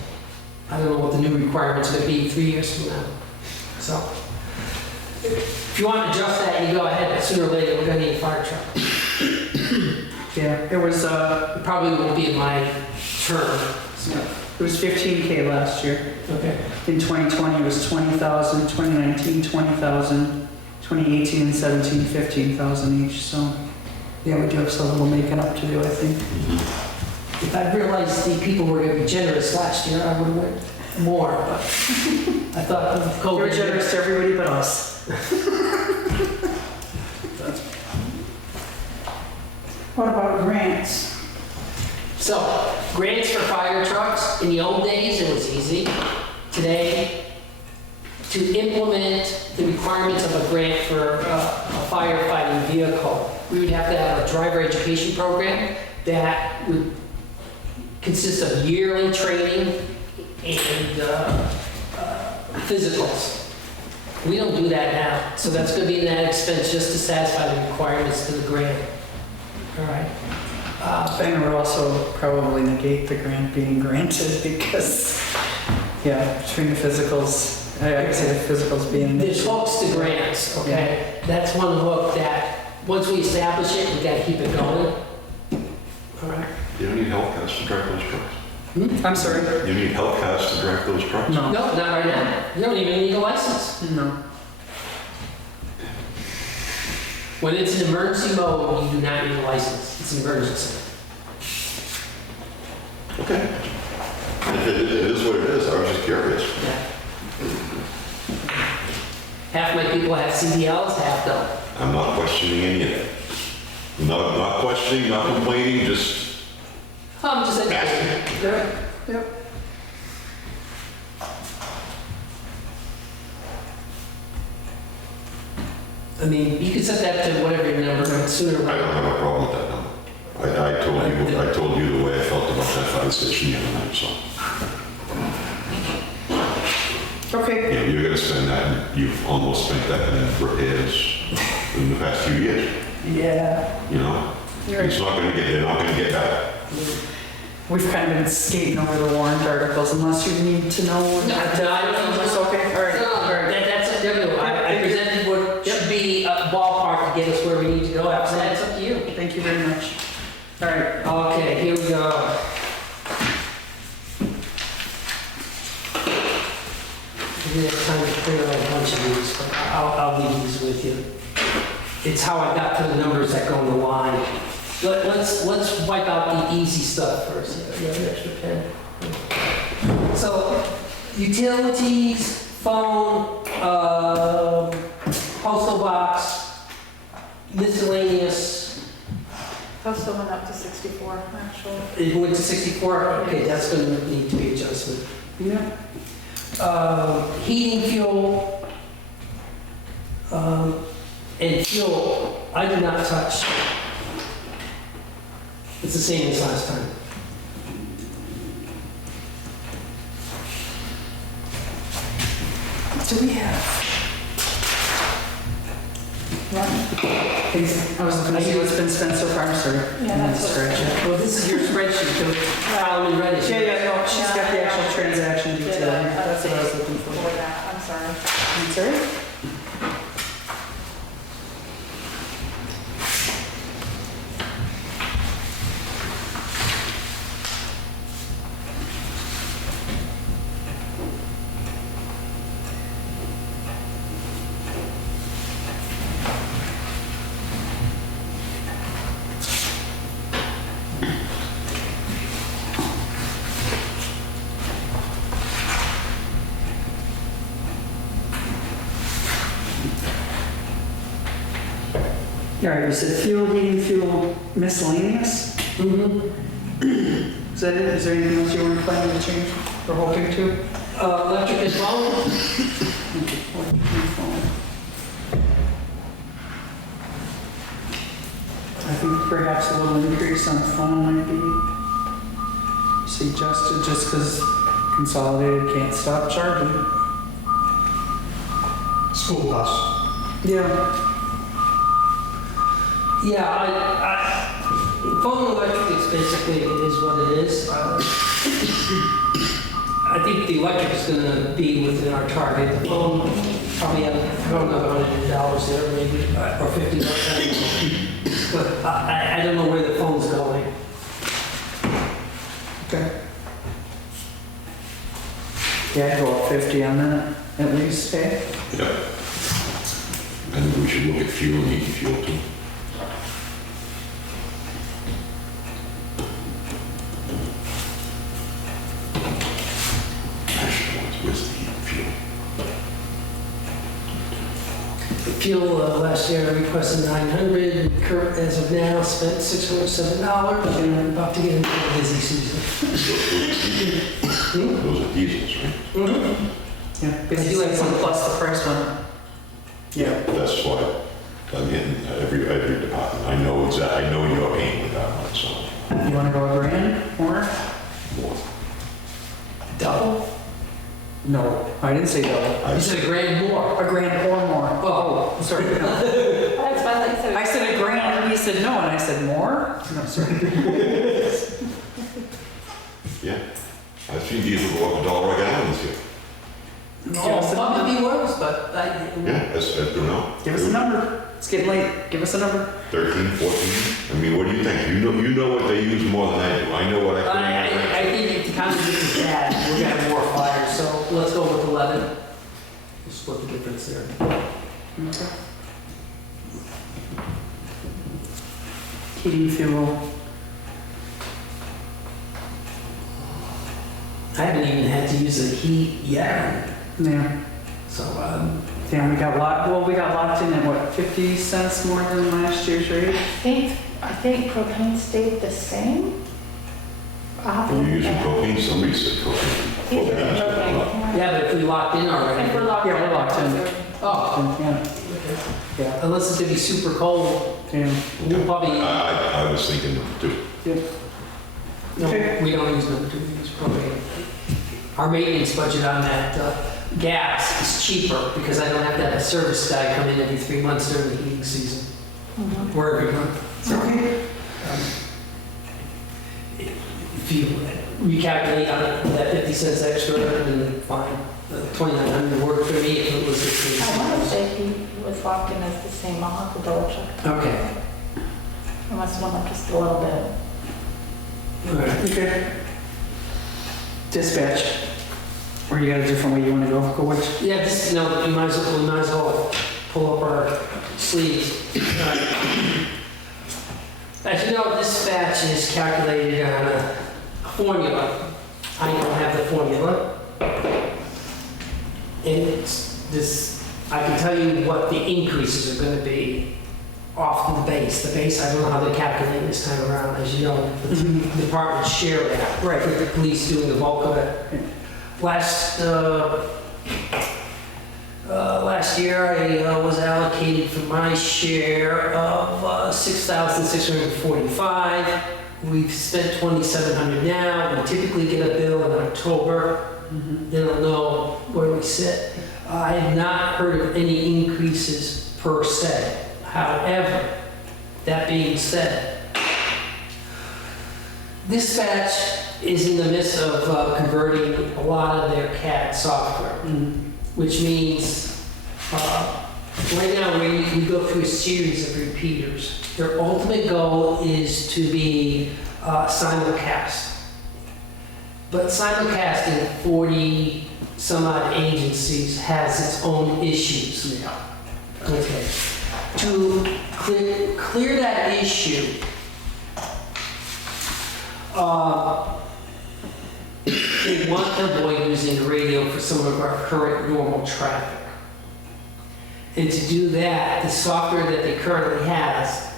I don't know what the new requirements are going to be 3 years from now. So, if you want to adjust that, you go ahead, but sooner or later, we're going to need a fire truck. Yeah, it was, It probably won't be in my term. it was 15K last year. Okay. In 2020, it was 20,000, 2019, 20,000, 2018 and 17, 15,000 each, so yeah, we do have some little making up to do, I think. If I realized the people were going to be generous last year, I would have went more, but I thought of You were COVID. generous to everybody but us. What about grants? So, grants for fire trucks, in the old days, it was easy. Today, to implement the requirements of a grant for a firefighting vehicle, we would have to have a driver education program that would consist of yearly training and physicals. We don't do that now, so that's going to be an added expense just to satisfy the requirements to the grant. All right. And we'll also probably negate the grant being granted because, yeah, between the physicals, I could say the physicals being. There's hooks to grants, okay? That's one hook that, once we establish it, we gotta keep it going. All right? You don't need health cards to drive those trucks. I'm sorry? You need health cards to drive those trucks? No. No, not right now. You don't even need a license. No. When it's an emergency mode, you do not need a license. It's an emergency. Okay. If it is what it is, I was just curious. Yeah. Half my people have CDLs, half don't. I'm not questioning any of that. Not questioning, not complaining, just I'm just saying. asking. Yep. I mean, you can set that to whatever your number is sooner or I don't later. have a problem with that number. I told you the way I felt about that fire station the other night, so. Okay. Yeah, you're gonna spend that, and you've almost spent that in repairs in the past few years, Yeah. you know? It's not gonna get, they're not gonna get better. We've kind of been skating over the warrant articles unless you need to know. No, I don't know. That's okay, all right. No, that's up to you. I presented what should be a ballpark to get us where we need to go. After that, it's up to you. Thank you very much. All right. Okay, here we go. We have time to clear out a bunch of these, but I'll leave these with you. It's how I got to the numbers that go in the line. Let's wipe out the easy stuff first. You have an extra pen? So, utilities, phone, postal box, miscellaneous. postal went up to 64, actually. It went to 64, okay, that's gonna need to be adjusted. Yeah. Heating fuel, and fuel, I do not touch. It's the same as last time. do we have? Things, I was looking to see what's been spent so far, sorry. Yeah, that's what- Spreadsheet. Well, this is your spreadsheet, the column in red is. Yeah, no, she's got the actual transaction Did detail. a That's what I was looking for for. that, I'm sorry. I'm sorry? All right, you said fuel, heating, fuel, miscellaneous? Mhm. Is that it? Is there anything else you were planning to change or hoping to? Electric and phone, I think perhaps a little increase on the phone might be suggested just because Consolidated can't stop charging. School bus. Yeah. yeah, phone and electric is basically, it is what it is. I think the electric is gonna be within our target. The phone, probably have, I don't know, $100 there maybe, or $50. But I don't know where the phone's going. Okay. Yeah, I'd go up 50 on that, at least, eh? Yeah. I think we should look at fuel and heating fuel too. Actually, what's the heating fuel? Fuel, last year I requested 900, current, as of now, spent $607, and we're about to get into the busy season. Those are diesels, right? Mm-hmm. Yeah, 50 plus the price went up. Yeah. That's why, again, every department, I know exactly, I know you're paying with that one, so. You want to go a grand more? More. Double? No, I didn't say double. You said a grand more. A grand or more. Oh, Sorry, no. That's why I said. I said a grand and he said no, and I said more? No, sorry. Yeah. I've seen diesel go up $1 a gallon this year. no, probably be worse, but Yeah, that's good enough. Give us a number. It's getting late. Give us a number. 13, 14. I mean, what do you think? You know what they use more than I do. I know what I put in my tank. I think it kind of gets bad. We're gonna have more fires, so let's go with 11. We'll split the difference there. Okay. Heating fuel. I haven't even had to use the heat yet, Yeah. so, Damn, we got locked in at what, 50 cents more than last year's rate? I think propane stayed the same. When you're using propane, somebody said propane. Propane is going up. yeah, but if we locked in already. If we're locked in. Yeah, we're locked in. Oh, Yeah. Yeah. unless it's gonna be super cold, Yeah. we'll probably, I was thinking too. Yeah. no, Okay. we don't use number 2, we use propane. Our maintenance budget on that gas is cheaper because I don't have to have a service guy come in every 3 months during the heating season. Or every month. Okay. If you recalculate on that 50 cents extra, then fine. 2,900 worked for me if it was the I want to same. say he was locked in as the same. I'll have to double check. Okay. I must have went up just a little bit. All right. Okay. Dispatch. Or you got a different way you want to go? Go which? Yeah, just, no, we might as well pull up our sleeves. As you know, dispatch is calculated on a formula. I don't have the formula. And it's this, I can tell you what the increases are gonna be off the base. The base, I don't know how they're calculating this time around, as you know, the two departments share that. Right. With the police doing the bulk of it. Last year, I was allocated for my share of 6,645. We've spent 2,700 now. We typically get a bill in October. Then I'll know where we sit. I have not heard of any increases per se. However, that being said, Dispatch is in the midst of converting a lot of their CAD software, which means right now we go through a series of repeaters. Their ultimate goal is to be simulcast. But simulcasting 40 some odd agencies has its own issues. Okay. To clear that issue, they want to avoid using the radio for some of our current normal traffic. And to do that, the software that they currently have,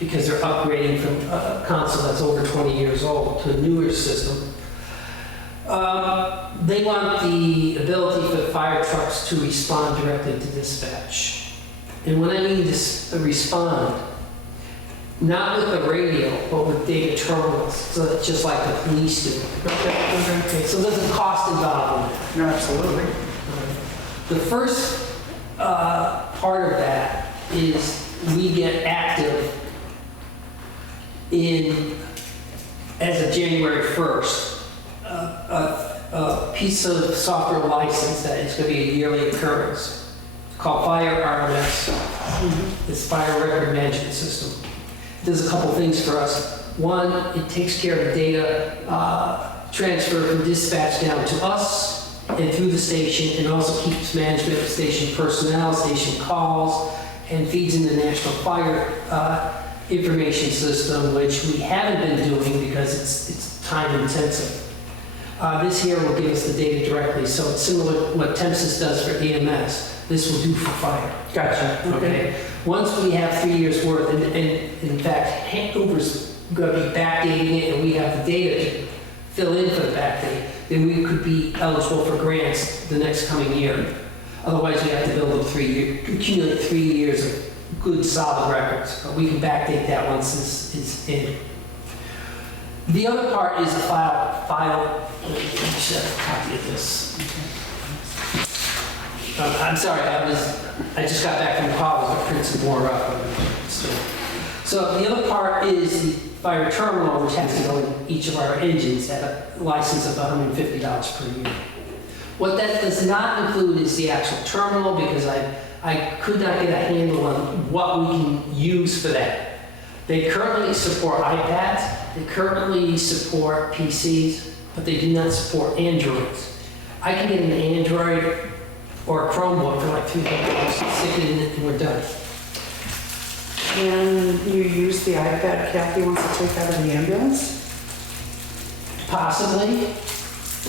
because they're upgrading from a console that's over 20 years old to a newer system, they want the ability for the fire trucks to respond directly to dispatch. And when I mean respond, not with the radio, but with data terminals, so that's just like the police do. Okay, so there's a cost involved in it. No, absolutely. The first part of that is we get active as of January 1st, a piece of software license that is going to be a yearly occurrence called Fire RMS. It's Fire Record Management System. It does a couple things for us. One, it takes care of the data transfer from dispatch down to us and through the station, and also keeps management of station personnel, station calls, and feeds in the National Fire Information System, which we haven't been doing because it's time intensive. This here will give us the data directly, so it's similar to what Tempsys does for EMS. This will do for fire. Gotcha. Okay. Once we have 3 years worth, and in fact, Hanover's going to be backdating it, and we have the data to fill in for the backdate, then we could be eligible for grants the next coming year. Otherwise, we have to build up accumulate 3 years of good solid records. But we can backdate that once this is in. The other part is the file. Let me just have a copy of this. I'm sorry, I just got back from college. I printed some more up. So the other part is the fire terminal, which has to go in each of our engines at a license of $150 per year. What that does not include is the actual terminal, because I could not get a handle on what we can use for that. They currently support iPads, they currently support PCs, but they do not support Androids. I can get an Android or a Chromebook for like $300, stick it in it, and we're done. Can you use the iPad Kathy wants to take out of the ambulance? Possibly.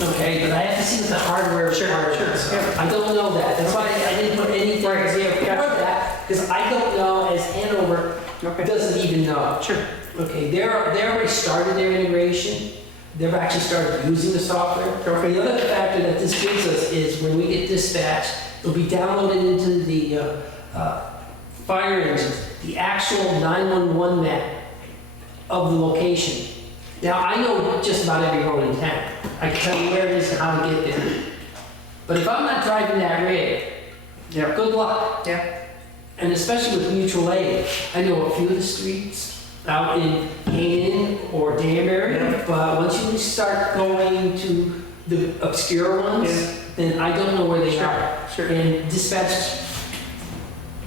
Okay, but I have to see what the hardware is. Sure. I don't know that. That's why I didn't put anything there for that, because I don't know, as Hanover doesn't even know. Sure. Okay, they already started their integration. They've actually started using the software. The other factor that this gives us is when we get dispatched, it'll be downloaded into the fire engines, the actual 911 map of the location. Now, I know just about every road in town. I can tell you where it is and how to get there. But if I'm not driving that rig, good luck. Yeah. And especially with mutual aid, I know a few of the streets out in Canaan or Danbury, but once you start going to the obscure ones, then I don't know where they are. Sure. And dispatch,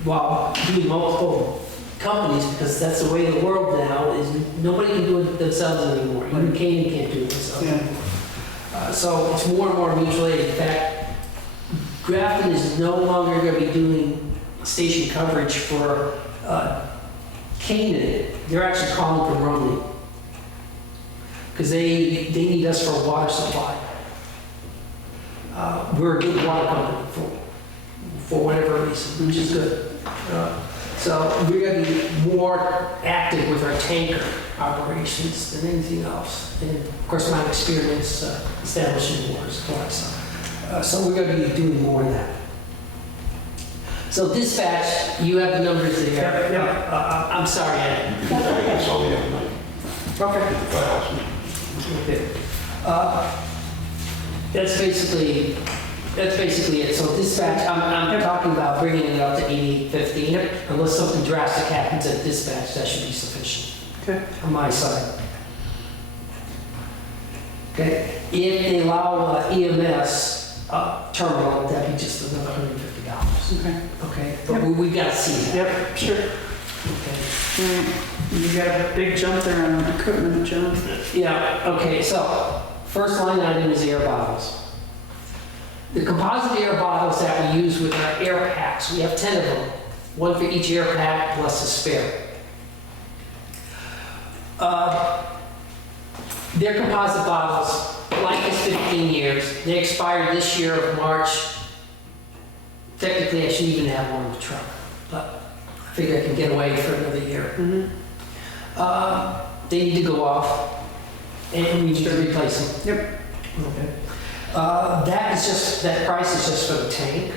well, doing multiple companies, because that's the way the world now is, nobody can do it themselves anymore. Even Canaan can't do it themselves. So it's more and more mutual aid. In fact, Grafton is no longer going to be doing station coverage for Canaan. They're actually calling for Romney, because they need us for a water supply. We're a good water company for whatever reason, which is good. So we're going to be more active with our tanker operations than anything else. And of course, my experience establishing water supplies. So we're going to be doing more of that. So dispatch, you have the numbers there. I'm sorry, Ed. You can tell me that's all the other night. Okay. Files. Okay. That's basically That's basically it. So dispatch, I'm talking about bringing it up to 8850. Unless something drastic happens at dispatch, that should be sufficient Okay. on my side. Okay, if they allow EMS terminal, that'd be just another $150. Okay. Okay, but we've got to see that. Yep, sure. Okay. You got a big jump there on equipment, John. Yeah, okay, so first line item is air bottles. The composite air bottles that we use with our air packs, we have 10 of them, one for each air pack plus a spare. They're composite bottles, life is 15 years. They expired this year of March. Technically, I should even have one in the truck, but I figure I can get away for another year. They need to go off, and we need to replace them. Yep. Okay. That price is just for the tank.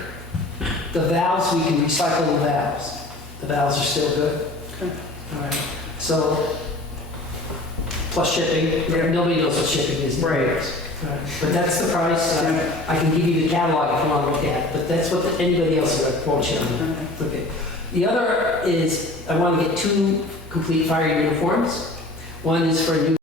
The valves, we can recycle the valves. The valves are still good. Okay. All right. So, plus shipping. Yeah. Nobody knows what shipping is. Right. Right. But that's the price. I can give you the catalog if you want to look at it, but that's what anybody else is going to quote you on. Okay. The other is, I want to get 2 complete fire uniforms. One is for a new